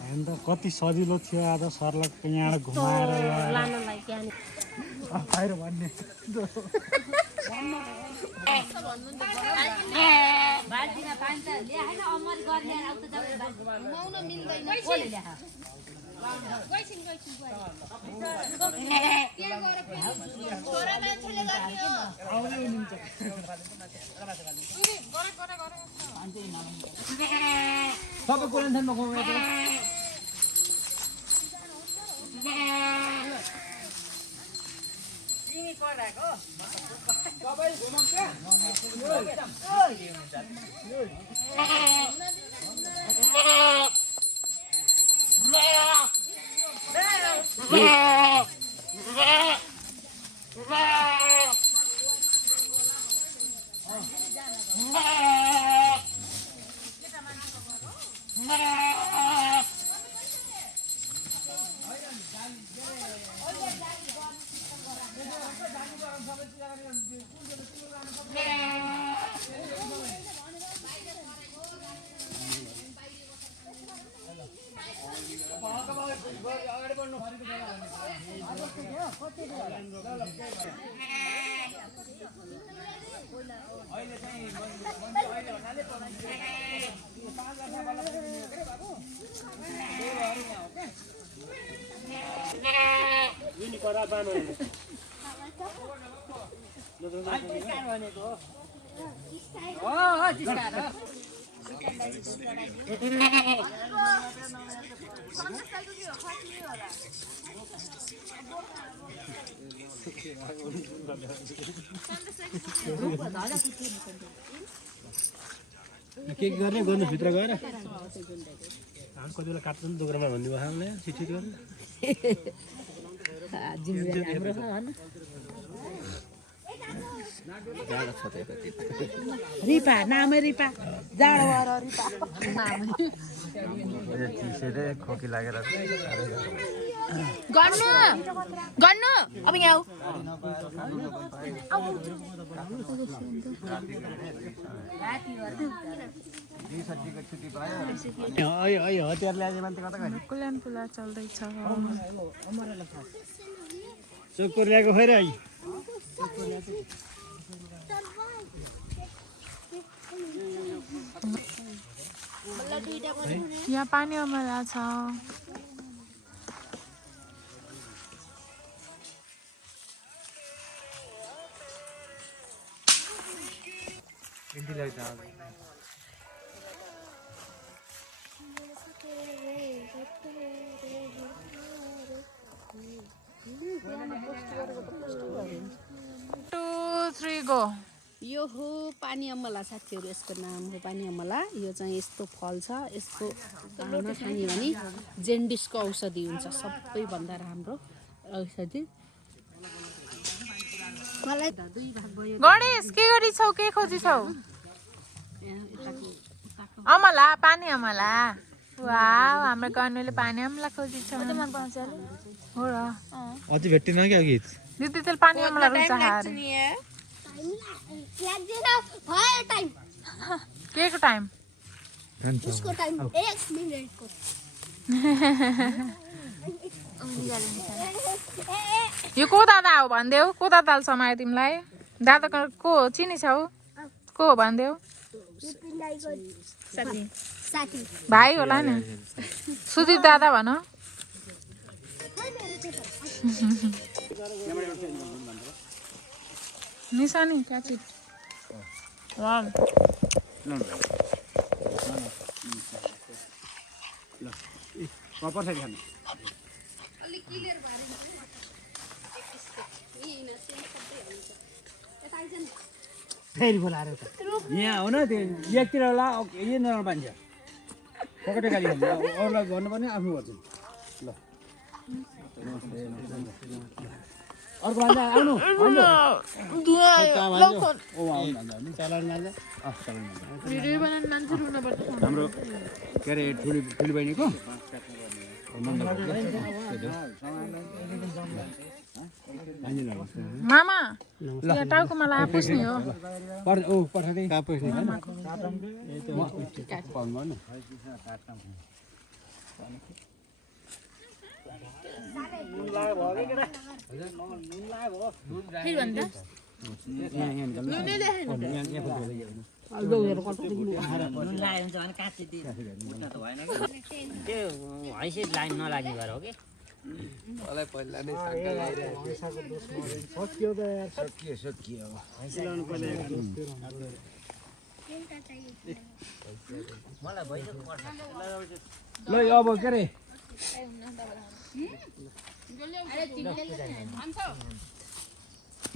होइन त कति सजिलो थियो आज सरलाई यहाँबाट घुमाएर बाहिर भन्ने सबै कोरेन्टाइनमा गएर के गर्ने गर्नु भित्र गएर हामी कति बेला काट्नु दोकानमा भनिदिनु हामीलाई छिटो गरेर रिपा नामै रिपा जाडो भएर रिपा खोकी लागेर गर्नु गर्नु अब यहाँ हतियार ल्याए मान्छे कता गयो कुल्यान पुला चल्दैछ चोकपुर ल्याएको खैर आई यहाँ पानी अमला छ गो यो हो पानी अमला साथीहरू यसको नाम हो पानी अमला यो चाहिँ यस्तो फल छ यसको खाना खाने भने जेन्डिसको औषधि हुन्छ सबैभन्दा राम्रो औषधि गणेश के गरिछौ के खोजिछौ अमला पानी अमला वाउ हाम्रो गर्नुले पानी अमला खोजिछ हो र अझै भेट्टिन कि अघि दिदी तेल पानी अमला रुचा हारे के को टाइम उसको टाइम 1 मिनेटको यो को दादा हो भन्देऊ को दादाले समायो तिमीलाई दादा को चिनी छौ को हो भन्देऊ साथी भाइ होला नि सुदीप दादा भन निशानी क्या चीज वाह प्रपर साइड खानु फेरि बोलाएर यहाँ हो न त्यो एकतिर होला यही नराम्रो पाइन्छ पकेटै खाली खान्छ अरूलाई भन्नुपर्ने आफ्नो गर्छु ल अर्को भान्जा आउनु हाम्रो के अरे ठुली बहिनीको मामा यहाँ टाउकोमा ला पुस्ने हो पठाउँदै कहाँ पुस्ने लाइन नलाग्ने भएर हो कि ल अब के अरे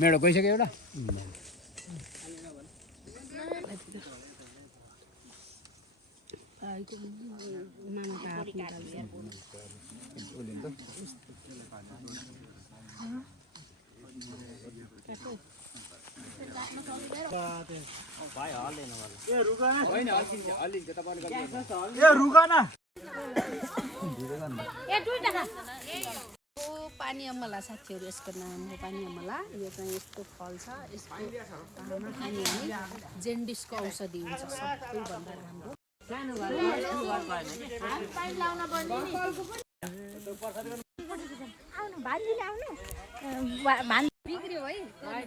मेडो गइसक्यो एउटा पानी अमला साथीहरू यसको नाम हो पानी अमला यो चाहिँ यस्तो फल छ यसको खाना खाने भने जेन्डिसको औषधि हुन्छ सबैभन्दा राम्रो बिग्रियो है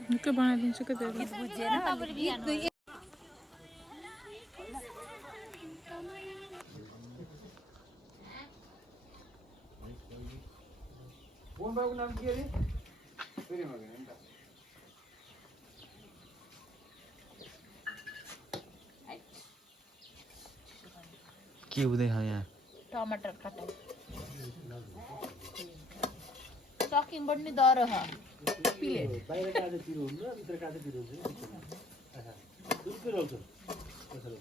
निकै बनाइदिन्छु के त्यो के हुँदैछ यहाँ टमाटर काट्नु सकिङ पनि डर ह पिले बाहिर काँचो पिरो हुन्छ भित्र काँचो पिरो हुन्छ दुधकै रोल्छ त्यसरी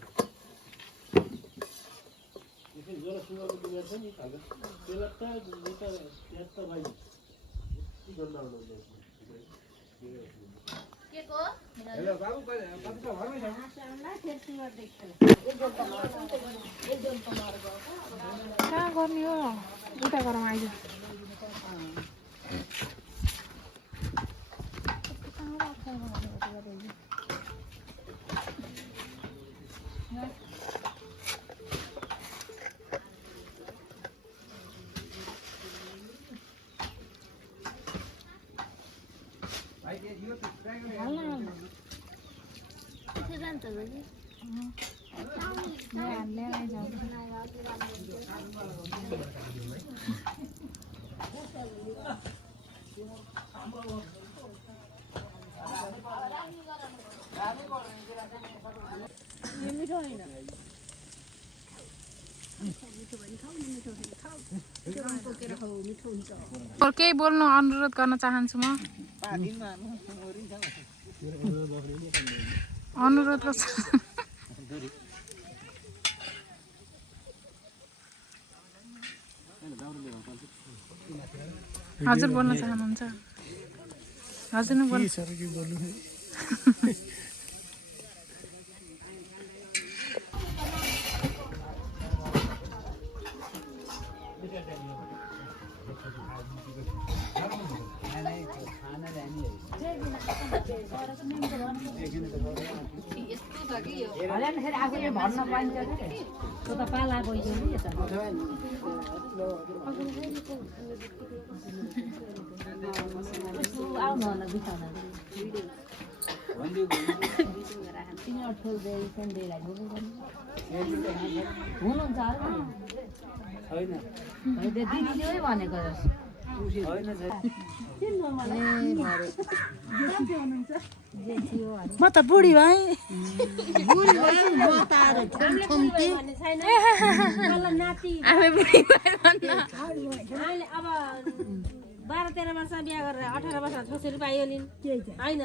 यसै जरा सुगरको बिमार छ नि खालको त्यसलाई त मिटर प्याज त भाइ के गर्नु आउनु के को हेलो बाबु कति त घरमै छ कहाँ गर्ने हो उता गरौँ आइज केही बोल्नु अनुरोध गर्न चाहन्छु म अनुरोध गर्छु हजुर बोल्न चाहनुहुन्छ हजुर नै बोल्नु आफूले भन्न पाइन्छ त्यो त पाला गइसक्यो नि यता आउनु होला बिताउन हुनुहुन्छ दिदीले भनेको म त बुढी भएँ अब 12-13 वर्ष बिहा गरेर 18 वर्ष छोरी पाइयो नि होइन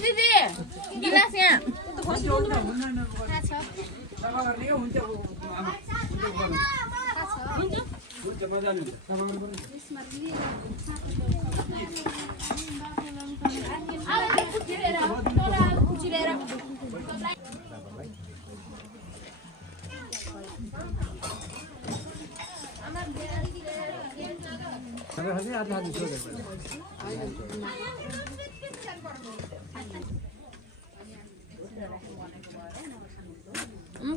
दिदी गिलास यहाँ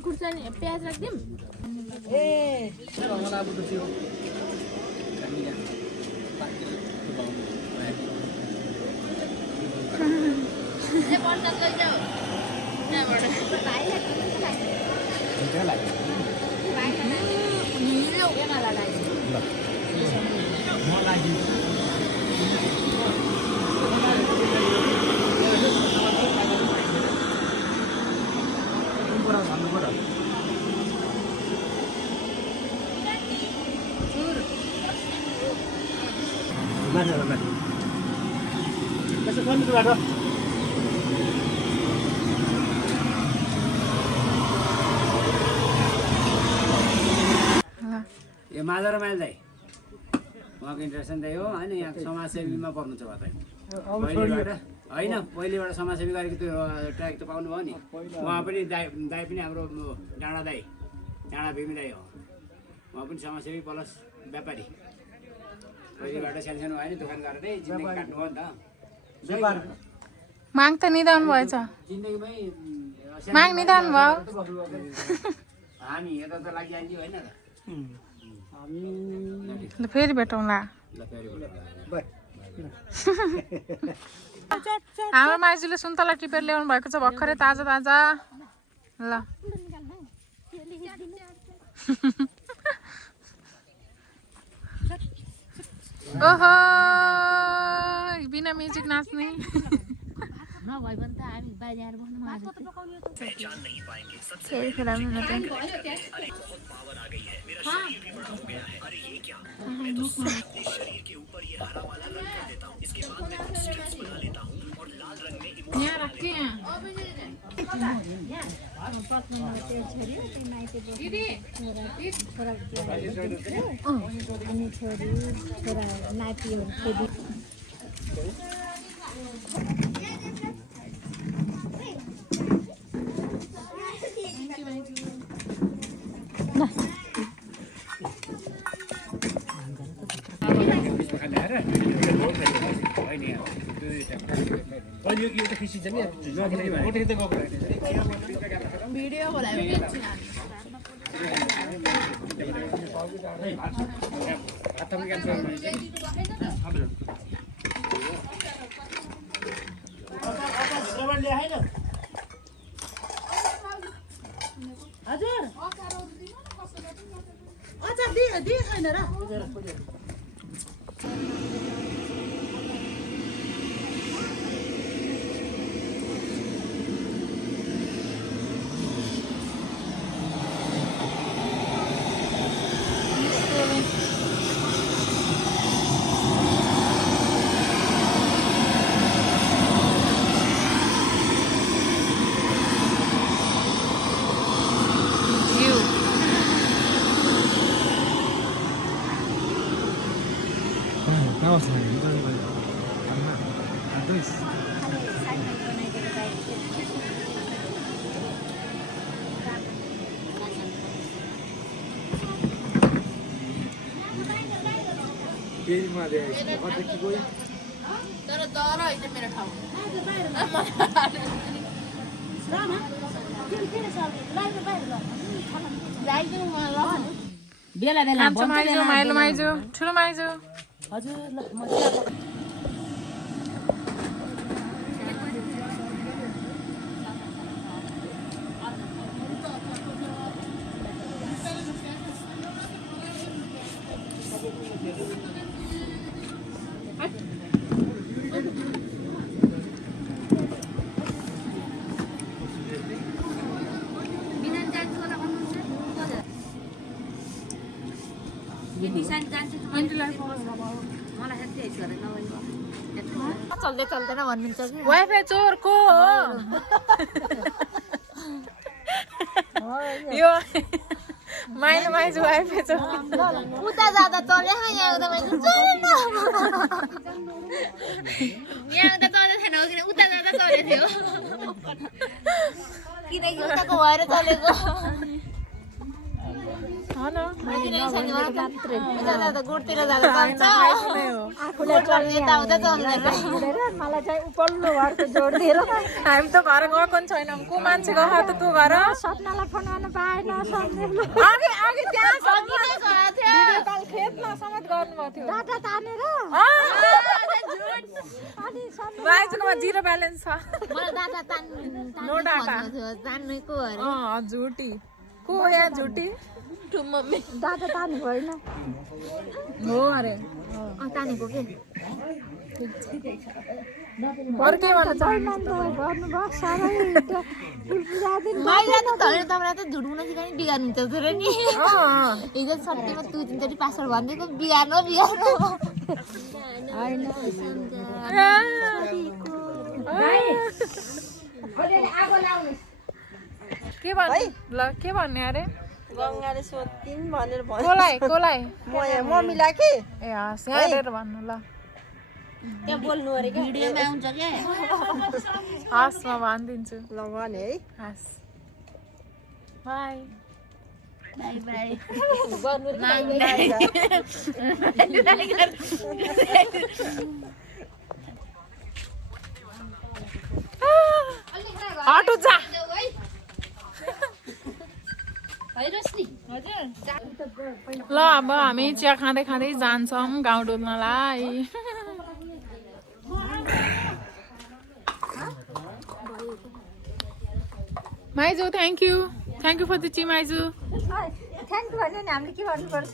खुर्सानी प्याज राखिदिउँ यो माझा र माइल दाइ उहाँको इन्ट्रेक्सन दाइ हो होइन यहाँ समाजसेवीमा पर्नुहुन्छ उहाँ चाहिँ पहिलेबाट होइन पहिलेबाट समाजसेवी गरेको त्यो ट्र्याक त पाउनुभयो नि उहाँ पनि दाई पनि हाम्रो डाँडा भीमी दाई हो उहाँ पनि समाजसेवी प्लस व्यापारी पहिलेबाट सानो भयो नि दोकान गरेर जिन्दगी काट्नुभयो नि त माग त निदान भएछ जिन्दगीमै माग निदान भयो हामी यता त लागिहाल्यो होइन ल फेरि भेटौँला हाम्रो माइजूले सुन्तला टिपेर ल्याउनु भएको छ भर्खरै ताजा ताजा ल ओहो बिना म्युजिक नाच्ने नभए पनि त हामी बाहिर आएर बस्नु हजुर अचार दिए छैन र तर डर होइन मेरो ठाउँ बेला बेला माइलो माइजो ठुलो माइजो हजुर ल चल्दै चल्दैन भन्नुहुन्छ कि वाइफाई चोरको हो यो माइलो माइजो वाइफाई चोर उता जाँदा चल्यो यहाँ उता यहाँ उता चलेको थिएन किन उता जाँदा चलेको थियो किनकि उताको भएर चलेको गोठतिर जाँदा चल्छ यताउता चल्दैन मलाई चाहिँ उपल्लो घरको जोडिदिएर हामी त घर गएको नि छैनौँ को मान्छे गएको त तँ घर सपनालाई फोन गर्न पाएन अघि त्यहाँ भिडियो कल खेतमा समेत गर्नुभएको थियो डाटा तानेर भाइजूकोमा जिरो ब्यालेन्स छ मलाई डाटा नो डाटा तान्नुको अरे झुटी को या झुटी डाटा तानेको होइन हो अरे तानेको के अर्कै भन्छ गर्नुभयो साह्रै बाहिर त धरेर तपाईँलाई त झुट बोल्न सिकाउने बिगार्नु हुन्छ तर नि हिजो सट्टीमा 2-3 पासवर्ड भनिदिएको बिगार्नु होइन के भन्ने ल के भन्ने अरे गङ्गाले सोधिन् भनेर कोलाई मम्मीलाई कि ए हस् यहाँ हेरेर भन्नु ल त्यहाँ बोल्नु अरे क्या भिडियोमा आउँछ क्या हस् म भनिदिन्छु ल भने है हस् बाई बाई बाई गर्नु हटो जा ल अब हामी चिया खाँदै खाँदै जान्छौँ गाउँ डुल्नलाई माइजू थ्याङ्क यू फर द ची माइजू थ्याङ्क यू भन्यो नि हामीले के गर्नुपर्छ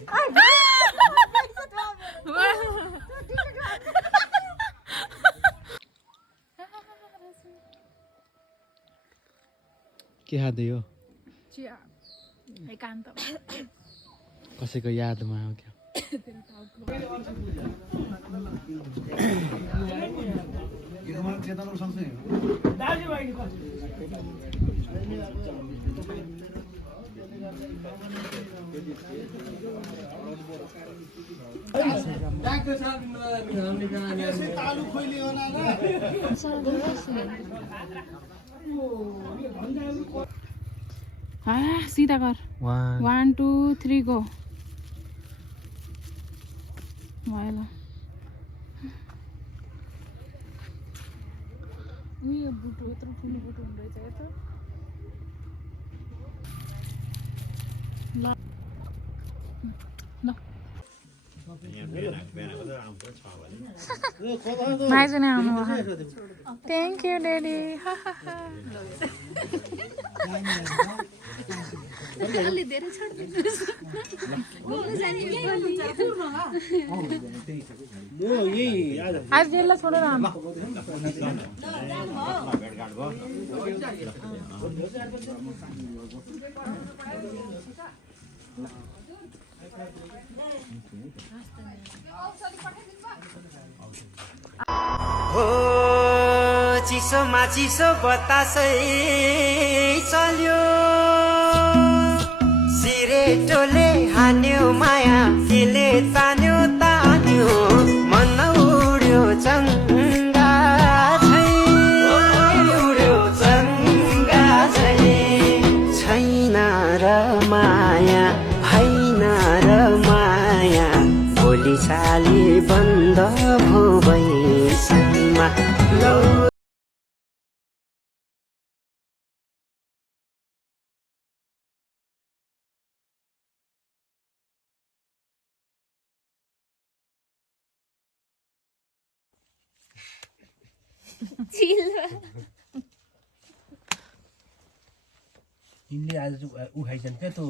के खाँदै हो चिया एकान्त कसैको यादमा हो क्या सीधा कर 1 2 3 गो भयो ल उयो बुटो यत्रो ठुलो बुटो हुँदो रहेछ यता ल माइजू नै आउनु थ्याङ्क यू ड्याडी अलि धेरै छोडिदिनुहोस् आज जेललाई छोडेर आउनु हो चिसोमा चिसो बतासै चल्यो सिरेटोले हान्यो माया केले तान्यो तान्यो मन उड्यो चङ्गा उड्यो चङ्गा छैन र माया भएन र माया भोलि साली बन्द भो भैसमा लौ तिमीले आज उखाइछन् क्या त्यो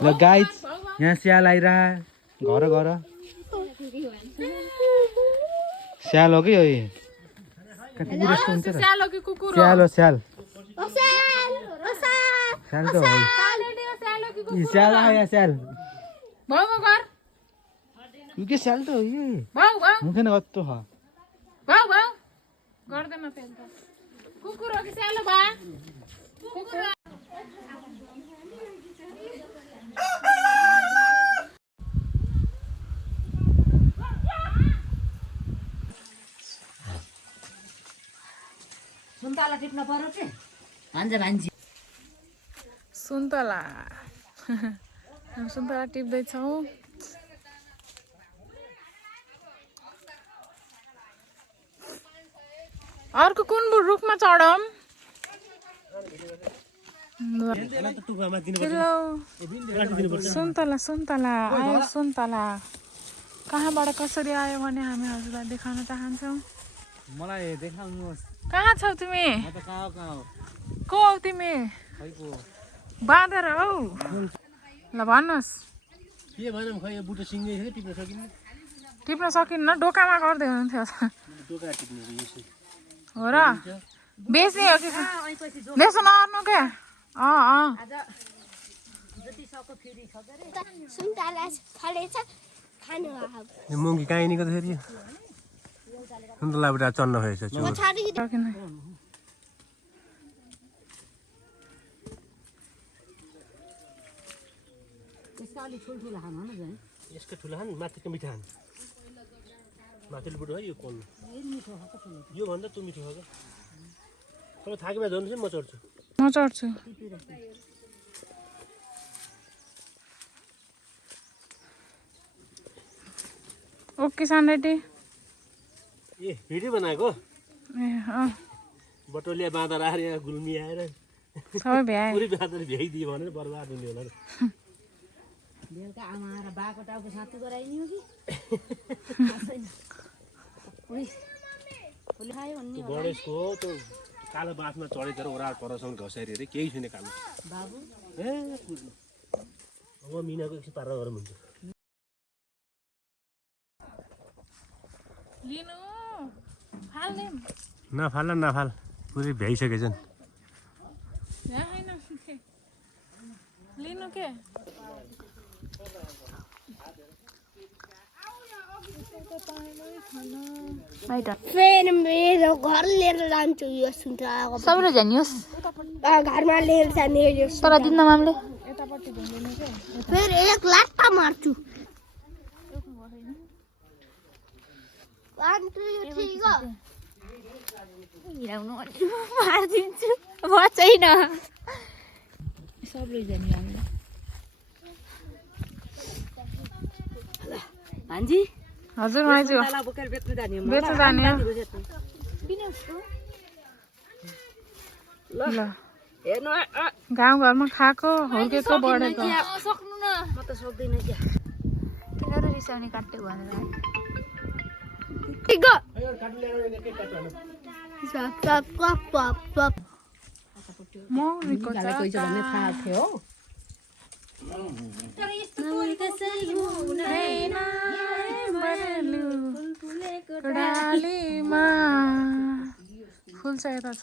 ल गाइज यहाँ स्याल आइरह घर घर स्याल हो कि यो कुकुर जस्तो हुन्छ र स्याल हो स्याल स्याल त हो स्याल आयो स्याल के स्याल त हो मुखेन कस्तो छ गर्दैन कुकुर हो कि स्यालो बा कुकुर सुन्तला टिप्न पर्यो के भान्जा भान्जी सुन्तला हामी सुन्तला टिप्दैछौँ अर्को कुन रुखमा चढौँ सुन्तला सुन्तला आयो सुन्तला कहाँबाट कसरी आयो भने हामी हजुरलाई देखाउन चाहन्छौँ मलाई देखाउनुहोस् कहाँ छौ तिमी को हौ तिमी बाँधेर हौ ल भन्नुहोस् के भनौँ खै यो बुटो सिङ्गै थियो टिप्न सकिन्न टिप्न सकिन्न डोकामा गर्दै हुनुहुन्थ्यो डोका टिप्नु यसो हो र बेसी हो कि बेसो नअर्नु क्या यो मङ्की कहाँ हिँडेको त फेरि सुन्तला बुटा चन्न भएछ चोर यसको ठुला खानु माथिको मिठा खानु माथिल्लो बुटो है यो कोल्नु यो भन्दा तँ मिठो हो क्या तपाईँ थाकेमा झर्नुहोस् है म चढ्छु ओके सानरेड्डी ए भिडियो बनाएको ए बटोलिया बाँधा राखेर यहाँ गुल्मी आएर सबै भ्याए पुरै बाँधेर भ्याइदियो भने बर्बाद हुने होला बेलुका आमा र बाको टाउको साथी गराइनी हो कि गणेशको त्यो कालो बाँसमा चढेर ओह्राल परसम्म घसाइरहे अरे केही छैन कालो बाबु ए अब मिनाको एकछिन पारा गरौँ हुन्छ लिनु फाल्ने नफाल नफाल पुरै भ्याइसकेछन् लिनु के फेरि मेरो घर लिएर जान्छु यो सुन्तलाको सबैले जानियोस् घरमा लिएर जाने तर दिन्न मामले फेरि एक लाट्टा मार्छु मारिदिन्छु बचैन सबले जाने भान्जी हजुर माइजू बेच्नु जाने बेच्नु जाने ल हेर्नु गाउँघरमा खाएको हुर्केको बढेको सक्नु न म त सक्दैन क्या तिनीहरू रिसाउने काट्यो भनेर मौरीको भन्ने थाहा थियो डालीमा फुल छ यता छ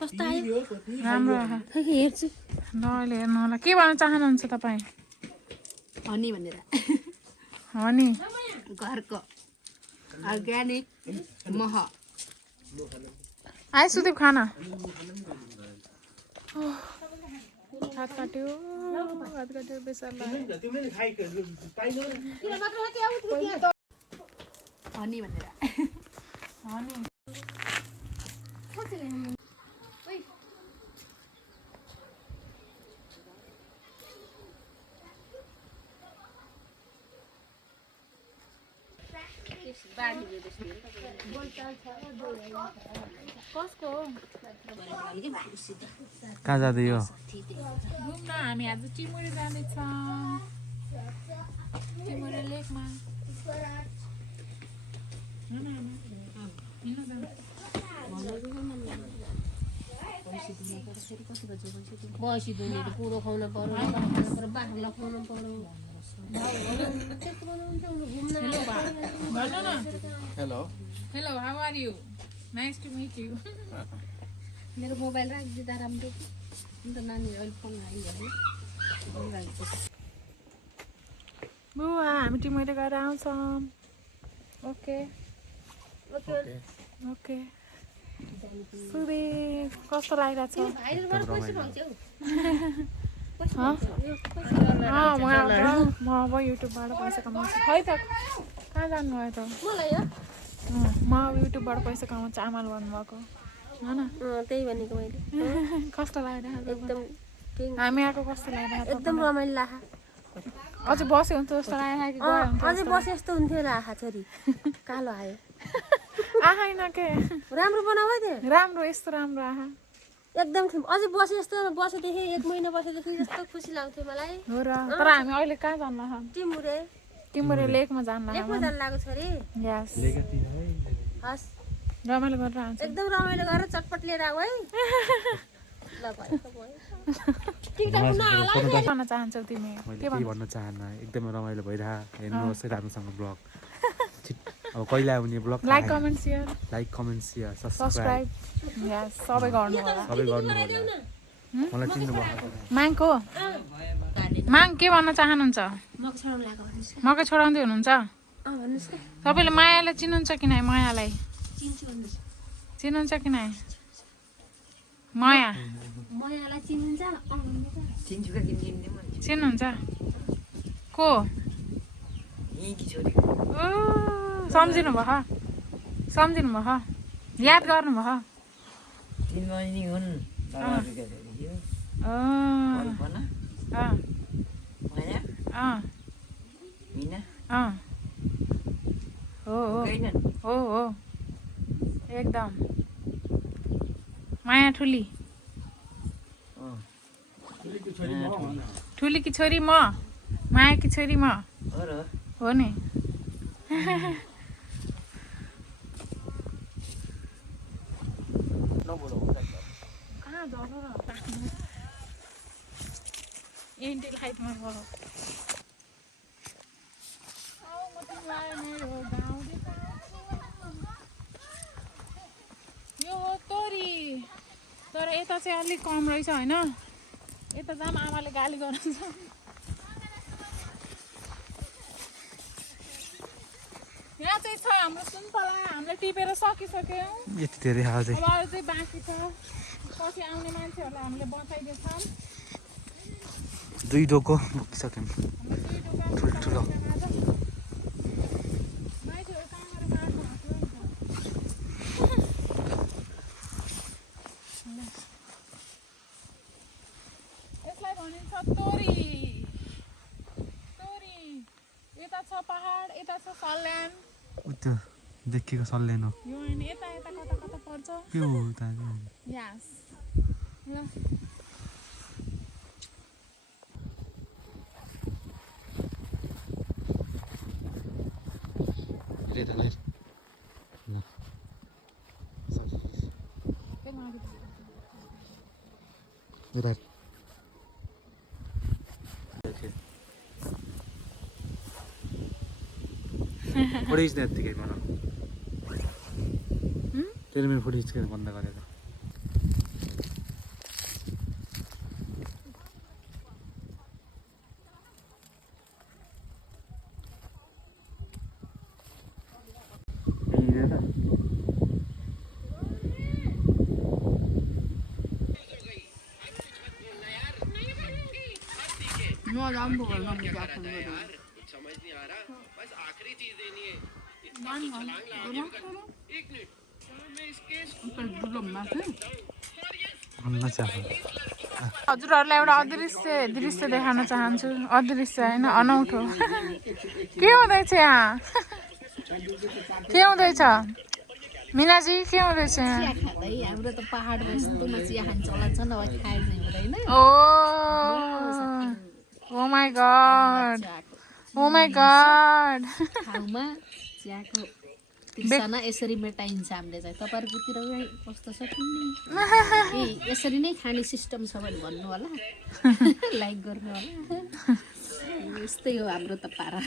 कस्तो आयो राम्रो हेर्छु ल अहिले हेर्नु होला के भन्न चाहनुहुन्छ तपाईँ हनी भनेर हनी घरको अर्ग्यानिक मह आइ सुदीप खाना हात काट्यो बेसारलाई हनी भनेर हनी कसको कहाँ जाँदै हो घुम्न हामी आज चिमुरे जाँदैछौँ चिमुरे लेकमा बसी दुनीहरू कुरो खुवाउनु पर्यो बाख्रा खुवाउनु पर्यो hello hello how are you nice to meet you मेरो मोबाइल राखिदिँदा राम्रो अन्त नानी अहिले फोन आइहाल्यो बुवा हामी टिमैले गएर आउँछौँ ओके ओके ओके सुदीप कस्तो लागिरहेको म अब युट्युबबाट पैसा कमाउँछु खै त कहाँ जानुभयो त म अब युट्युबबाट पैसा कमाउँछु आमाले भन्नुभएको होइन त्यही भनेको मैले कस्तो लागिरहेको एकदम हामी आएको कस्तो लागिरहेको एकदम रमाइलो लाखा अझै बस्यो हुन्थ्यो जस्तो लागेको अझै बसे जस्तो हुन्थ्यो र आँखा छोरी कालो आयो आएन के राम्रो बनाऊ है त्यो राम्रो यस्तो राम्रो आहा एकदम अझै बसे जस्तो बसेदेखि 1 महिना बसेदेखि जस्तो खुसी लाग्थ्यो मलाई हो र तर हामी अहिले कहाँ जान्न टिमुरे लेकमा जान्न लेकमा जान लागेको छ रे यस हस् रमाइलो गरेर आउँछ एकदम रमाइलो गरेर चटपट लिएर आऊ है ल भयो त भयो के भन्न चाहन्छौ तिमी मैले के भन्न चाहन्न एकदमै रमाइलो भइरहेको हेर्नुहोस् है राम्रोसँग ब्लग अब कहिले आउने blog like comment share subscribe यस सबै गर्नु होला मलाई चिन्नु भयो माङको माङ के भन्न चाहनुहुन्छ मकै छोडाउँदै हुनुहुन्छ तपाईँले मायालाई चिन्नुहुन्छ कि नै मायालाई चिन्नुहुन्छ कि नै मायालाई चिन्नुहुन्छ चिन्नुहुन्छ को सम्झिनु भयो याद गर्नु भयो हो एकदम माया ठुली की छोरी म माया की छोरी म हो नि कहाँ झर्नु र एन्टी लाइटमा गरौँ यो हो तोरी तर यता चाहिँ अलिक कम रहेछ होइन यता जाम आमाले गाली गर्नुहुन्छ यहाँ चाहिँ छ हाम्रो सुन्तला हामीले टिपेर सकिसक्यौँ यति धेरै आज अब अरू चाहिँ बाँकी छ पछि आउने मान्छेहरूलाई हामीले बचाइदिन्छौँ 2 डोको बोकिसक्यौँ ठुल्ठुलो यसलाई भनिन्छ तोरी यता छ पहाड यता छ सल्यान त्यो देखेको सल्यान हो यो होइन यता कता पर्छ के हो त यस ल फुटेज नै यत्तिकै मलाई तेरो मेरो फुटेज किन बन्द गरेर हजुरहरूलाई एउटा दृश्य देखाउन चाहन्छु अदृश्य होइन अनौठो के हुँदैछ यहाँ के हुँदैछ मिनाजी के हुँदैछ यहाँ हाम्रो त पहाडमा यस्तोमा चिया खान चलन छ न खाए हुँदैन ओ माई गॉड ठाउँमा चियाको तिर्सना यसरी मेटाइन्छ हामीले चाहिँ तपाईँहरूकोतिर कस्तो छ ए यसरी नै खाने सिस्टम छ भने भन्नु होला लाइक गर्नु होला यस्तै हो हाम्रो त पारा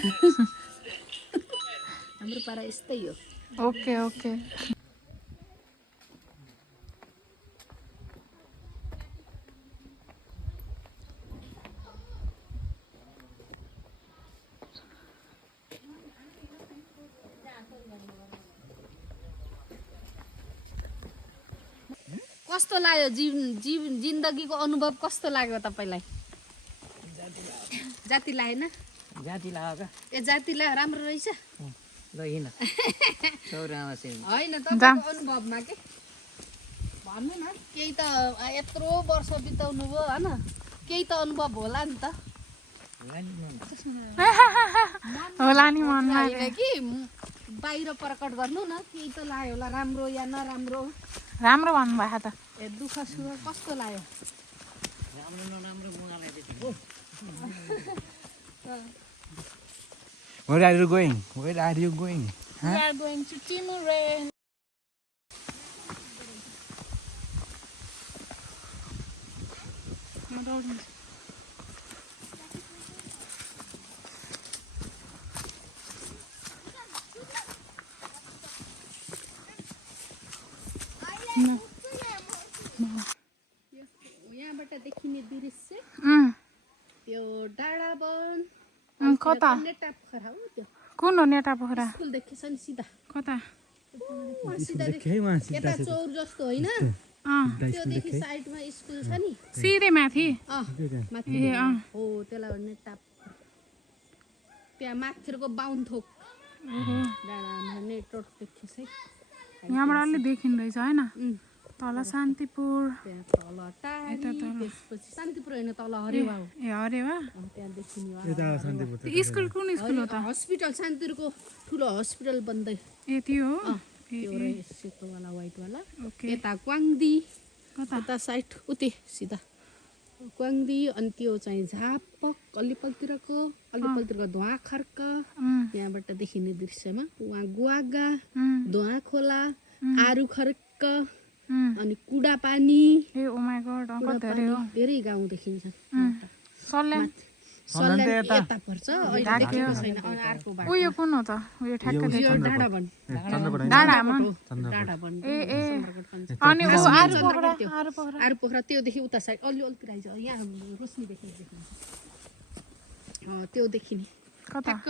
हाम्रो पारा यस्तै हो ओके कस्तो लाग्यो जिन्दगीको अनुभव कस्तो लाग्यो तपाईँलाई जाति लागेन ए जाति लाग्यो राम्रो रहेछ होइन तपाईँको अनुभवमा के भन्नु न केही त यत्रो वर्ष बिताउनु भयो होइन केही त अनुभव होला नि त होला नि मनमा कि बाहिर प्रकट गर्नु न केही त लाग्यो होला राम्रो या नराम्रो राम्रो भन्नुभएको त ए दुःख सुख कस्तो लाग्यो Where are you going? We are going to Timor. दौडिन्छ यहाँबाट देखिने दृश्य त्यो डाँडा वन कता नेटा पोखरा हो त्यो कुन हो नेटा पोखरा स्कुल देखेछ नि सिधा कता सिधा यता चौर जस्तो होइन त्योदेखि साइडमा स्कुल छ नि सिधै माथि माथि हो त्यसलाई नेटा पोखरा त्यहाँ माथिको बाहुनथोक डाँडामा नेटवर्क देखेछ है यहाँबाट अलि देखिँदैछ होइन तल शान्तिपुर तल शान्तिपुर होइन तल हरेवा हो ए हरेवा त्यहाँ देखिने स्कुल कुन स्कुल हो त हस्पिटल शान्तिपुरको ठुलो हस्पिटल बन्दै ए त्यो हो त्यो सेतोवाला वाइटवाला यता क्वाङदी यता साइड उतै सिधा क्वाङदी अनि त्यो चाहिँ झापक अलिपलतिरको धुवा खर्क यहाँबाट देखिने दृश्यमा उहाँ गुवागा धुवा खोला आरु खर्क अनि कुडा पानी ए ओ माय गॉड धेरै गाउँ देखिन्छ सल्यान यता पर्छ अहिले देखेको छैन अर्को बाटो उयो कुन हो त उयो ठ्याक्क यो डाँडावन ए अनि उ आरु पोखरा त्योदेखि उता साइड अलि राइज यहाँ रोशनी देखिन्छ त्यो देखिने ठ्याक्क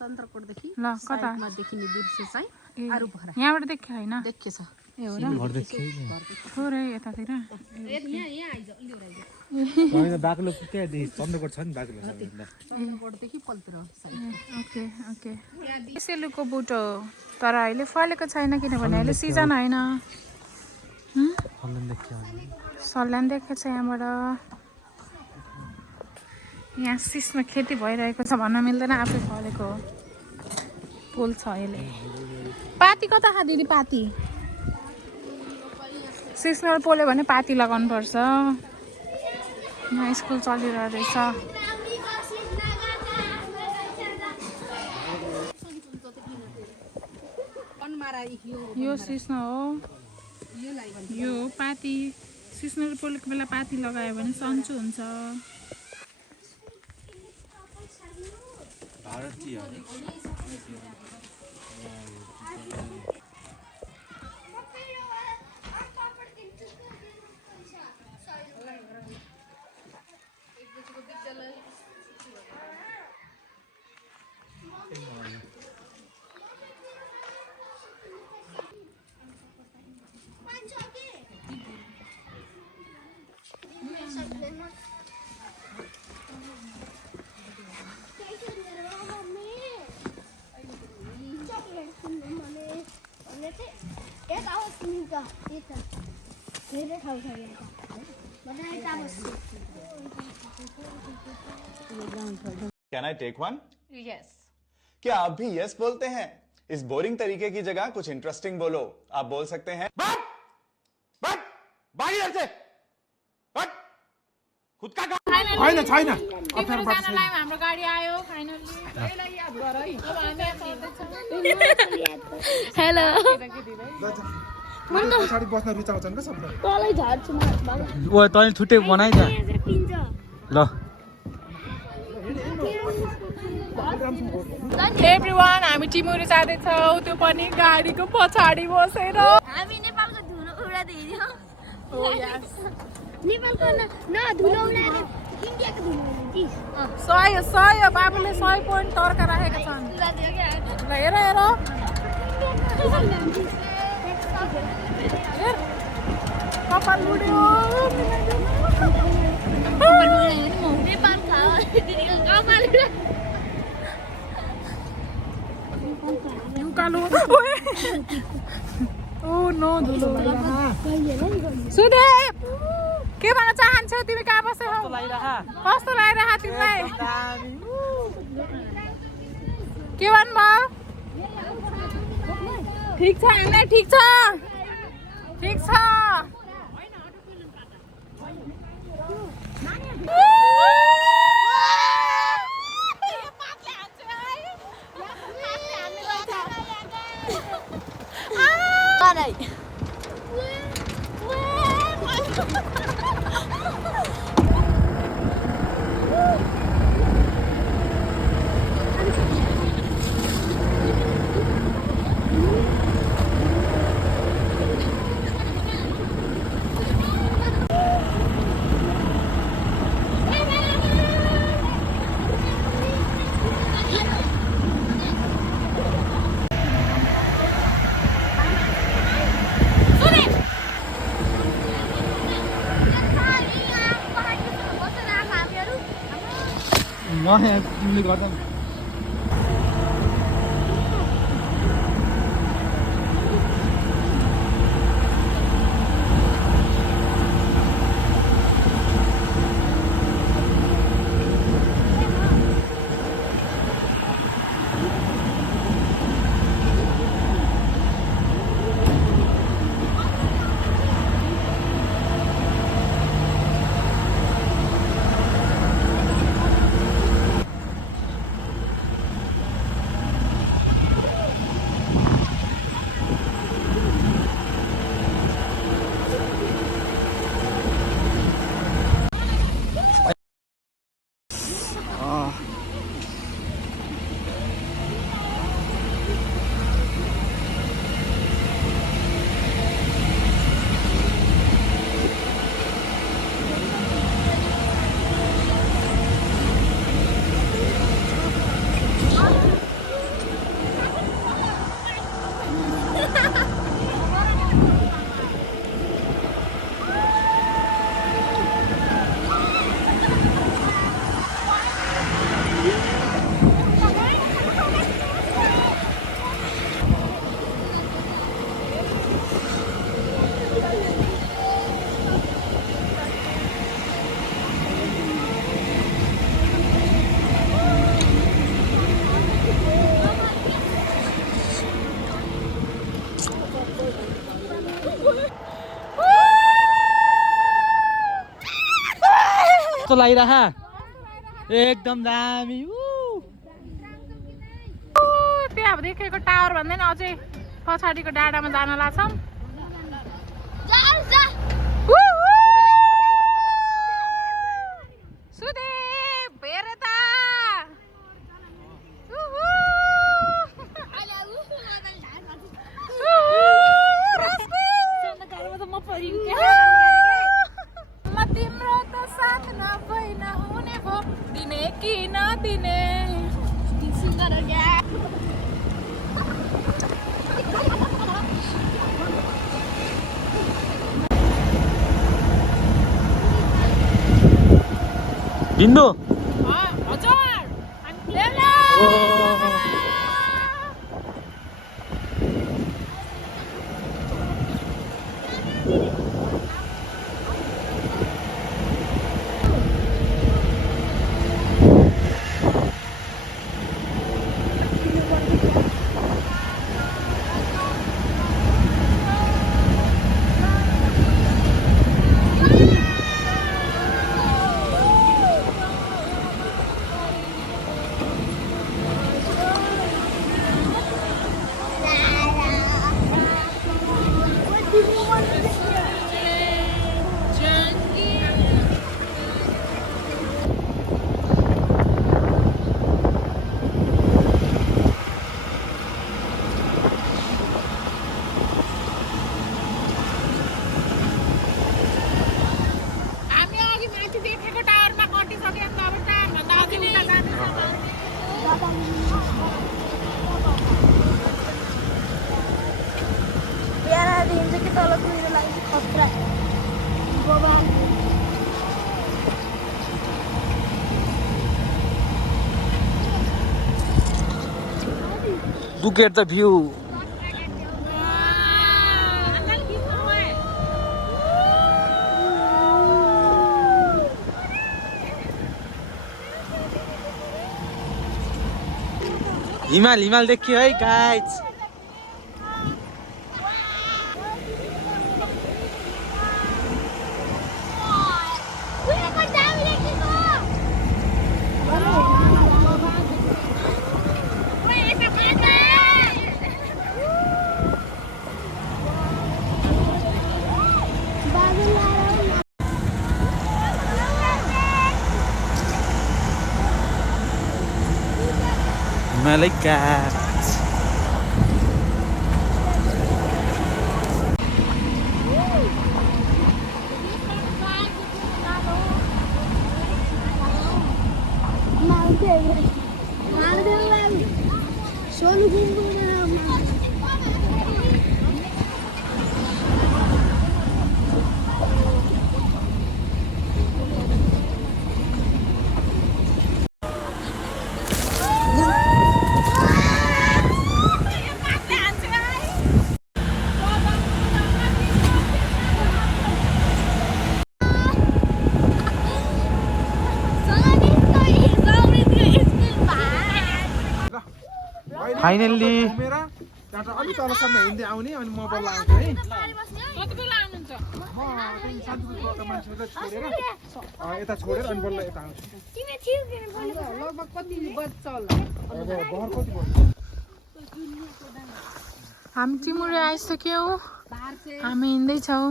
चन्द्रकोटदेखि साइडमा देखिने दृश्य चाहिँ आरु पोखरा यहाँबाट देख्यो होइन देखेछ ए हो र थोरै यतातिर यहाँ आइज अलि राइज बाक्लो क्या चन्द्रकोट छ नि बाक्लो चन्द्रकोटदेखि पल्तिर ओके ओके सेलुको बुट हो तर अहिले फलेको छैन किनभने अहिले सिजन होइन सल्यान देखेको छ यहाँबाट यहाँ सिस्नो खेती भइरहेको छ भन्न मिल्दैन आफै फलेको फुल छ अहिले पाती कता खा दिदी पाती सिस्नो पोल्यो भने पाती लगाउनु पर्छ यहाँ स्कुल चलिरहेको रहेछ यो सिस्नो हो यो पाती सिस्नो पोलेको बेला पाती लगायो भने सन्चो हुन्छ Can I take one? Yes. क्या आप भी यस बोलते हैं? इस बोरिंग तरीके की जगह कुछ इंटरेस्टिंग बोलो। आप बोल सकते हैं खुद का छैन हाम्रो गाडी आयो फाइनली याद गर है अब हामी हेलो पछाडि बस्न रुचाउँछन् के सबले तलै झर्छु म ओ तैले छुट्टै बनाइ त ल एभ्रीवान हामी टिमुरी जाँदैछौँ त्यो पनि गाडीको पछाडि बसेर हामी नेपालको धुलो उडादै हिँड्यौ नेपालको न धुलो उडाएर इन्डियाको धुलो उडाउँछ 100 बाबुले 100 पोइन्ट तर्का राखेका छन् ल हेर कपाल लुड्यो नेपाल खाओ कपाल कालो ओ नो धुलो सुदेव के भन्न चाहन्छौ तिमी कहाँ बस्छौ कस्तो लागिरह तिमीलाई के भन्नुभयो ठिक छ हामीलाई ठिक छ नयाँ तिमीले गर्दा कस्तो लागिरह एकदम दामी त्यहाँ देखेको टावर भन्दै न अझै पछाडिको डाँडामा जान लाग्छौँ सुदेव हेर त म तिम्रो त साथ नभई नहुने भो दिने कि नदिने बिन्दु हजुर लेला Look at the view. हिमाल देखियो है गाइस Malika. फाइनल्ली घुमेर त्यहाँबाट अलिक तलसम्म हिँड्दै आउने अनि म बल्ल आउँछु है कति बेला आउनुहुन्छ म त्यही शान्तिपुरका मान्छेहरूलाई छोडेर यता छोडेर अनि बल्ल यता आउँछु लगभग कति बज्छ होला अब भर कति पर्छ हामी टिमुरे आइसक्यौँ हामी हिँड्दैछौँ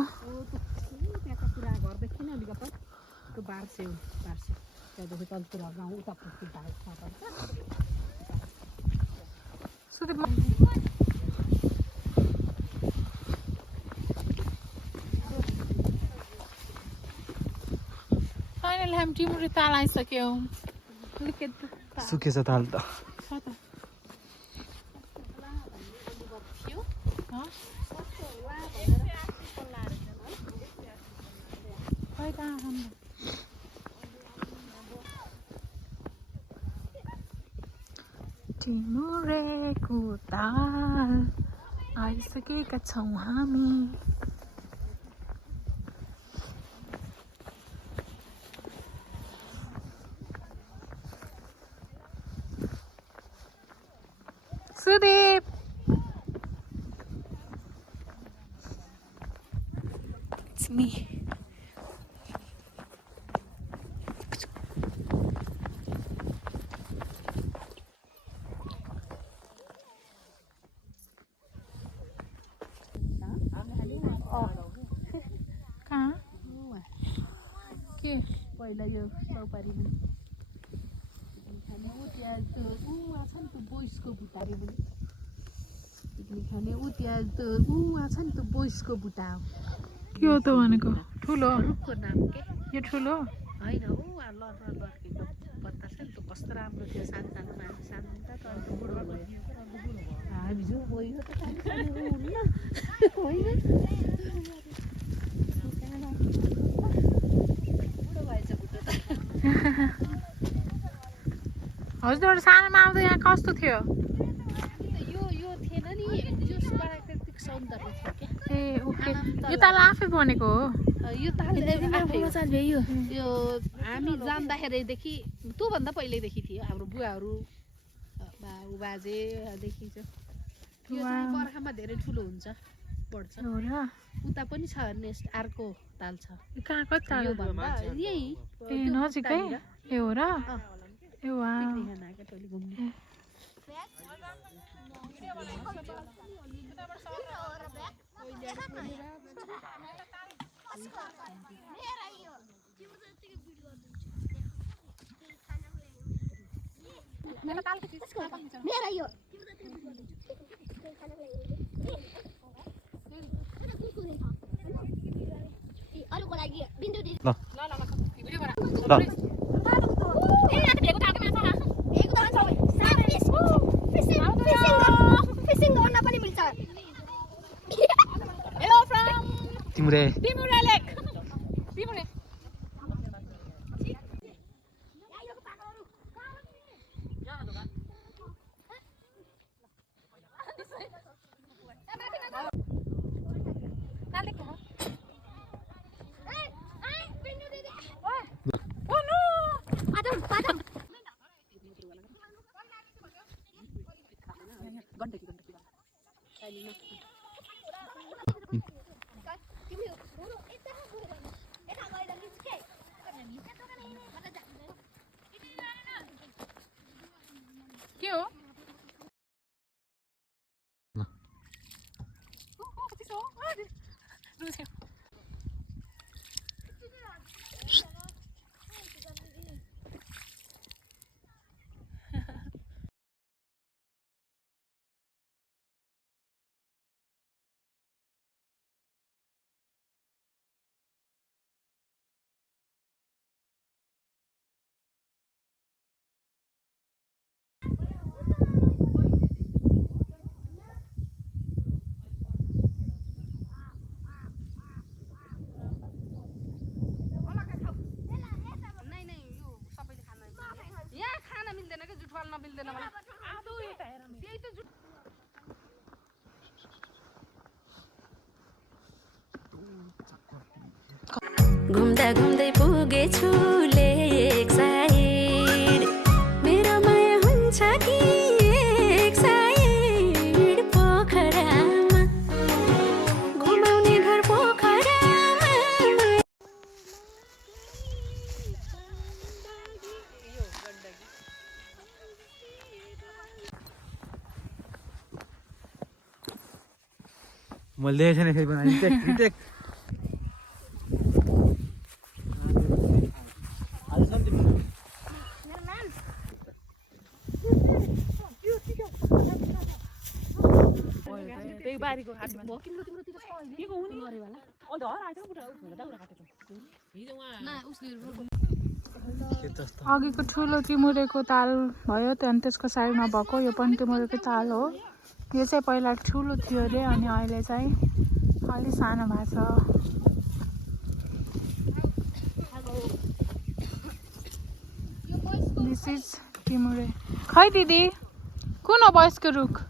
फाइनली हामी टिमुरे ताल आइसक्यौँ सुकेछ ताल त टिमुरेको ताल आइसकेका छौँ हामी सुदीप It's me. कहाँ के पहिला यो चौपारीमा खाने ऊ त्यहाँ त ऊ छ नि त्यो बोइसको बुट्टारी पनि पिकनिक खाने ऊ त्यहाँ त ऊ छ नि त्यो बोइसको बुट्टा हो के हो त भनेको ठुलो रुखको नाम के यो ठुलो होइन हौ लर्केको पत्ता छ नि त्यो कस्तो राम्रो थियो सानो सानो मान्छे सानो त अन्त बुढो भयो हामी जो गयो त होइन बुढो भएछ बुढो त हजुर सानोमा आउँदा यहाँ कस्तो थियो यो थिएन नि यो प्राकृतिक सौन्दर्य थियो क्या ए ओके यो ताल आफै बनेको हो यो ताल यो हामी जान्दाखेरिदेखि त्योभन्दा पहिल्यैदेखि थियो हाम्रो बुवाहरू बाउ बाजेदेखि चाहिँ यो चाहिँ बर्खामा धेरै ठुलो हुन्छ बढ्छ उता पनि छ नेक्स्ट अर्को ताल छ कहाँ कति टाढो यही ए नजिकै ए हो र ए वा मेरा यो अरूको लागि बिन्दु दिदी फिसिङ गर्न पनि मिल्छ हेलो फ्रम टिमुरे लेक टिमुरे के हो घुम्दा घुम्दै पुगेछु लेक साइड मेरो माया हुन्छ कि एक साइड मैले देखेको छैन फेरि बनाएँ रिटेक अघिको ठुलो टिमुरेको ताल भयो त्यहाँदेखि त्यसको साइडमा भएको यो पनि टिमुरेको ताल हो यो चाहिँ पहिला ठुलो थियो अरे अनि अहिले चाहिँ अलि सानो भएको छ दिस इज टिमुरे खै दिदी कुन हो बयसको रुख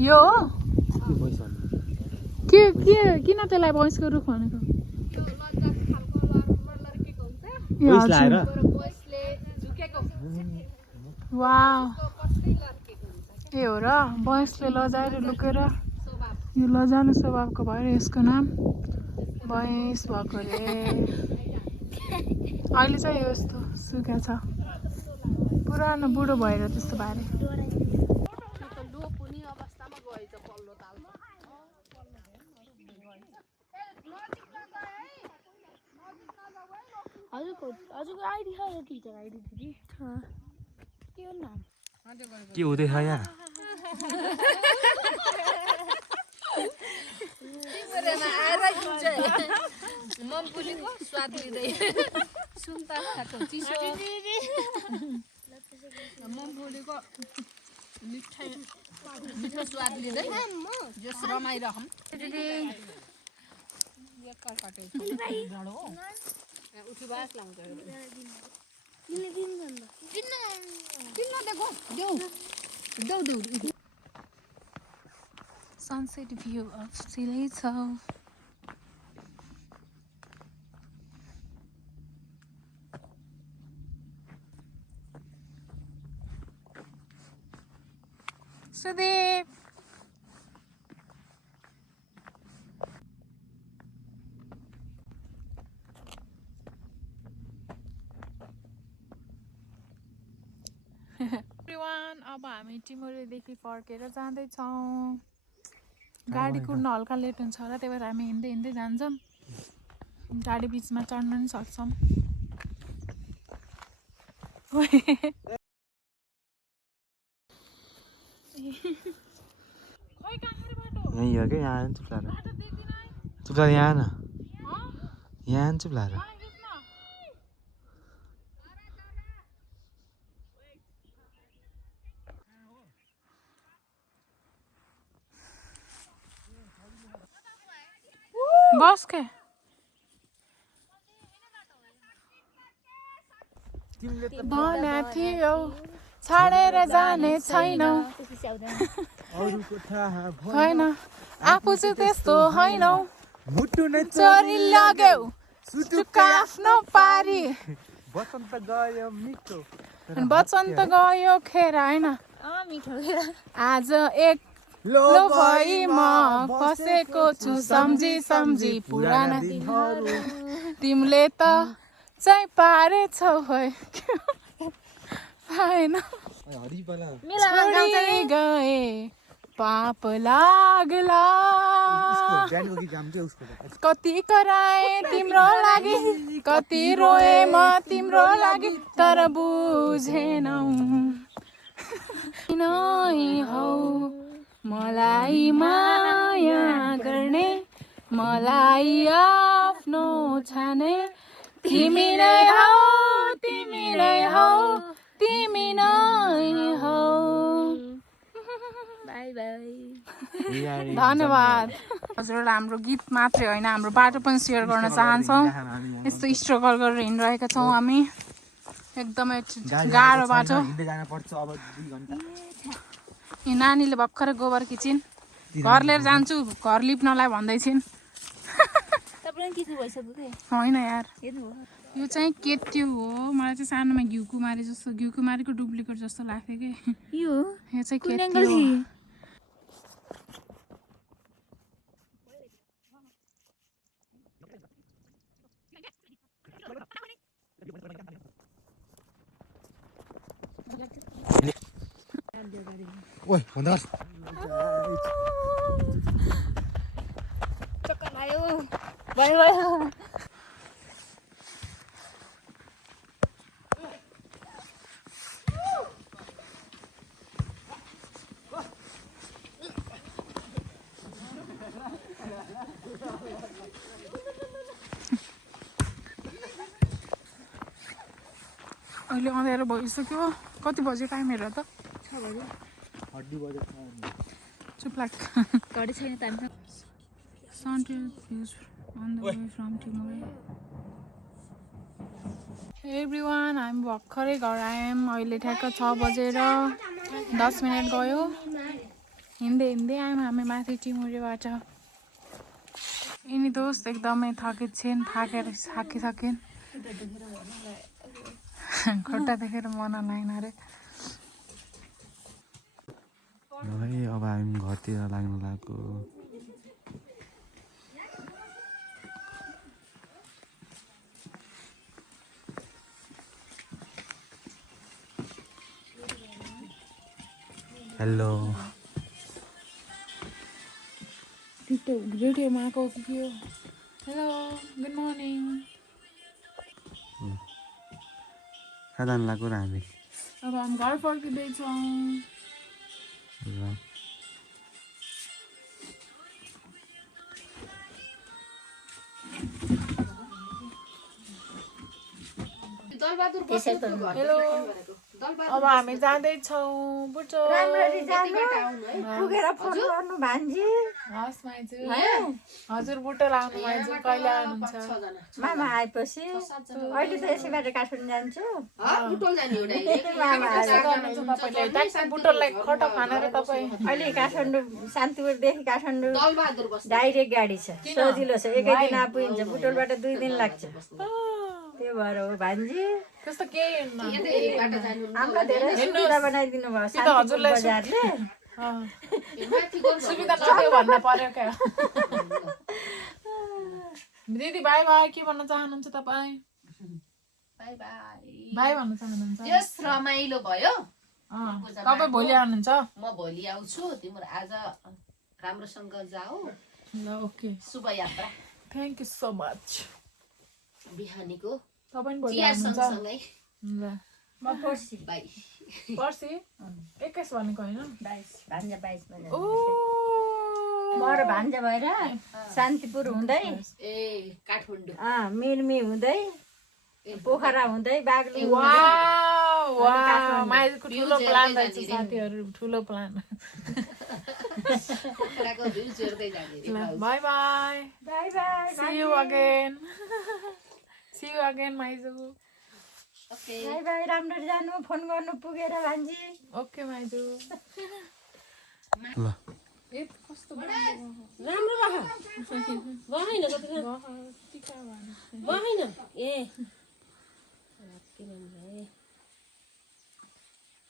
यो हो के किन त्यसलाई बयसको रुख भनेको वाउ ए हो र बयसले लजाएर लुकेर यो लजानु स्वभावको भएर यसको नाम बयस भएकोले अहिले चाहिँ यो यस्तो सुक्या छ पुरानो बुढो भएर त्यस्तो भएर हजुरको आइडी छ यो टिचर आइडी थियो कि के हो नाम के हुँदैछ यहाँ मम्पुलीको स्वाद लिँदै सुन्तला खाएको चिसो मम्पुलीको मिठो स्वाद लिँदै जस रमाइरहौँ sunset view of Sileito. Sudeep. Everyone, अब हामी टिमुरेदेखि फर्केर जाँदैछौँ गाडी कुद्न हल्का लेट हुन्छ होला त्यही भएर हामी हिँड्दै हिँड्दै जान्छौँ गाडी बिचमा चढ्न पनि सक्छौँ यही हो क्या यहाँ चुप्लाएर यहाँ न यहाँ चुप्लाएर बस के भने थियो छाडेर जाने छैनौ होइन आफू चाहिँ त्यस्तो होइनौ चोरी लाग्यौ सुटुका आफ्नो पारी बसन्त गयो खेर होइन आज एक लो भई म फसेको छु सम्झी सम्झी पुराना दिनहरू तिमीले त चाहिँ पारेछौ होइन छोडी गए पाप लाग्ला कति कराए तिम्रो लागि कति रोए म तिम्रो लागि तर बुझेनौ नै हौ मलाई माया गर्ने मलाई आफ्नो छाने तिमी नै हौ तिमी नै हौ तिमी नै हौ बाई बाई धन्यवाद हजुरलाई हाम्रो गीत मात्रै होइन हाम्रो बाटो पनि सेयर गर्न चाहन्छौँ यस्तो स्ट्रगल गरेर हिँडिरहेका छौँ हामी एकदमै गाह्रो बाटो यो नानीले भर्खर गोबर किचिन् घर लिएर जान्छु घर लिप्नलाई भन्दैछिन् होइन यार यो चाहिँ केट्यु हो मलाई चाहिँ सानोमा घिउ कुमारी जस्तो घिउ कुमारीको डुप्लिकेट जस्तो लाग्थ्यो कि यो चाहिँ केट्यु हो ओइ भन्दा बाई बाई अहिले अँध्यारो भइसक्यो कति बजे टाइम हेर त चुप लाग घडी छैन time Sunday views on the way from Timor. Hey everyone, I'm भर्खरै घर आएँ अहिले ठ्याक्क 6 बजेर 10 मिनेट गयो हिँड्दै हिँड्दै आयौँ हामी माथि टिमुरेबाट यिनी दोस्त एकदमै थकित छिन् थाकिसकिन् खुट्टा देखेर मन लागेन अरे है अब हामी घरतिर लाग्नु लाग्यो हेलो भिडियो माको भिडियो हेलो गुड मर्निङ कहाँ जानु लाग्यो र हामी अब हामी घर फर्किँदैछौँ हेलो अब हामी जाँदैछौँ बुटो राम्ररी जानु पुगेर फोन गर्नु भान्जी हस् माइजू हजुर बुटो लाउनु माइजू कहिले आउनुहुन्छ मामा आएपछि अहिले त यसैबाट काठमाडौँ जान्छु बुटोलाई खटो खानेर तपाईँ अहिले काठमाडौँ शान्तिपुरदेखि काठमाडौँ डाइरेक्ट गाडी छ सजिलो छ एकै दिन आइपुगिन्छ बुटोलबाट 2 दिन लाग्छ त्यो भएर हो भान्जी त्यस्तो केही हामीलाई धेरै सुविधा बनाइदिनु भयो शान्तिपुर बजारले सुविधा नदियो भन्न पर्यो क्या दिदी बाई बाई के भन्न चाहनुहुन्छ तपाईँ बाई बाई बाई भन्न चाहनुहुन्छ यस रमाइलो भयो तपाईँ भोलि आउनुहुन्छ म भोलि आउँछु तिम्रो आज राम्रोसँग जाऊ ल ओके शुभ यात्रा थ्याङ्क यू सो मच बिहानीको तपाईँ भोलि चिया आउनुहुन्छ सँगसँगै ल म पर्सि बाई पर्सि 21 भनेको होइन 22 भान्जा 22 बजे ओ मर भान्जा भएर शान्तिपुर हुँदै ए काठमाडौँ मिरमी हुँदै पोखरा हुँदै बागलुङ वाउ वाउ माइजको ठुलो प्लान रहेछ साथीहरु ठुलो प्लान पोखराको भ्यू जोड्दै जाने bye bye bye bye see you again माइजु ओके बाइ बाइ राम्ररी जानु फोन गर्नु पुगेर भान्जी ओके माइजु ल ए कस्तो राम्रो राख बहाइन कति बहाइन ए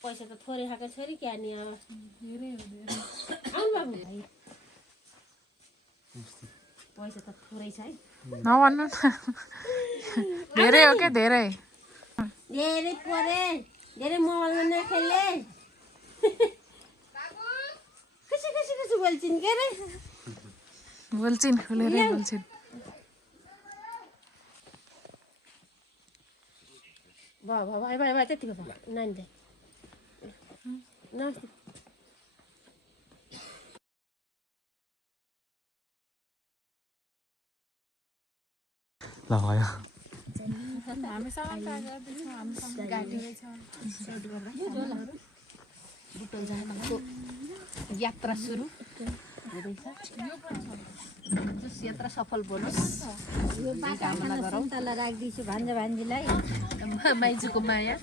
पैसा त थोरै खाएको छोरी क्या नि धेरै आउनु बाबु पैसा त थोरै छ है नभन्नु धेरै हो के धेरै धेरै परे धेरै मोबाइलमा नखेल्ने खुसी खुसी खुसी बोल्छिन् के रे बोल्छिन् खुलेरै बोल्छिन् भाइ भाइ भाइ त्यतिको भयो नानी चाहिँ नमस्ते ल भयो हामीसँग गर्दैछौँ हामीसँग गाडी रहेछ बुटोल जानको यात्रा सुरु हुँदैछ जस यात्रा सफल बनोस् यो बाटामा गरौँ तल राख्दिछु भान्जा भान्जीलाई माइजूको माया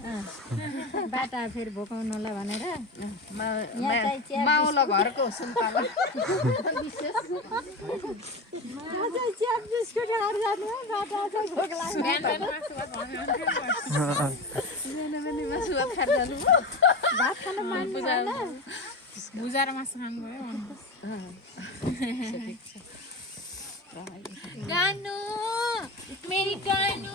बाटा फेरि भोकाउनुला भनेर माउला घरको सुन्तला चिया बिस्कुट खाएर जानु बाटा चाहिँ भोक लाग्छ भात खान मान्नु भएन बुझाएर मासु खानु भयो गानु मेरी गानु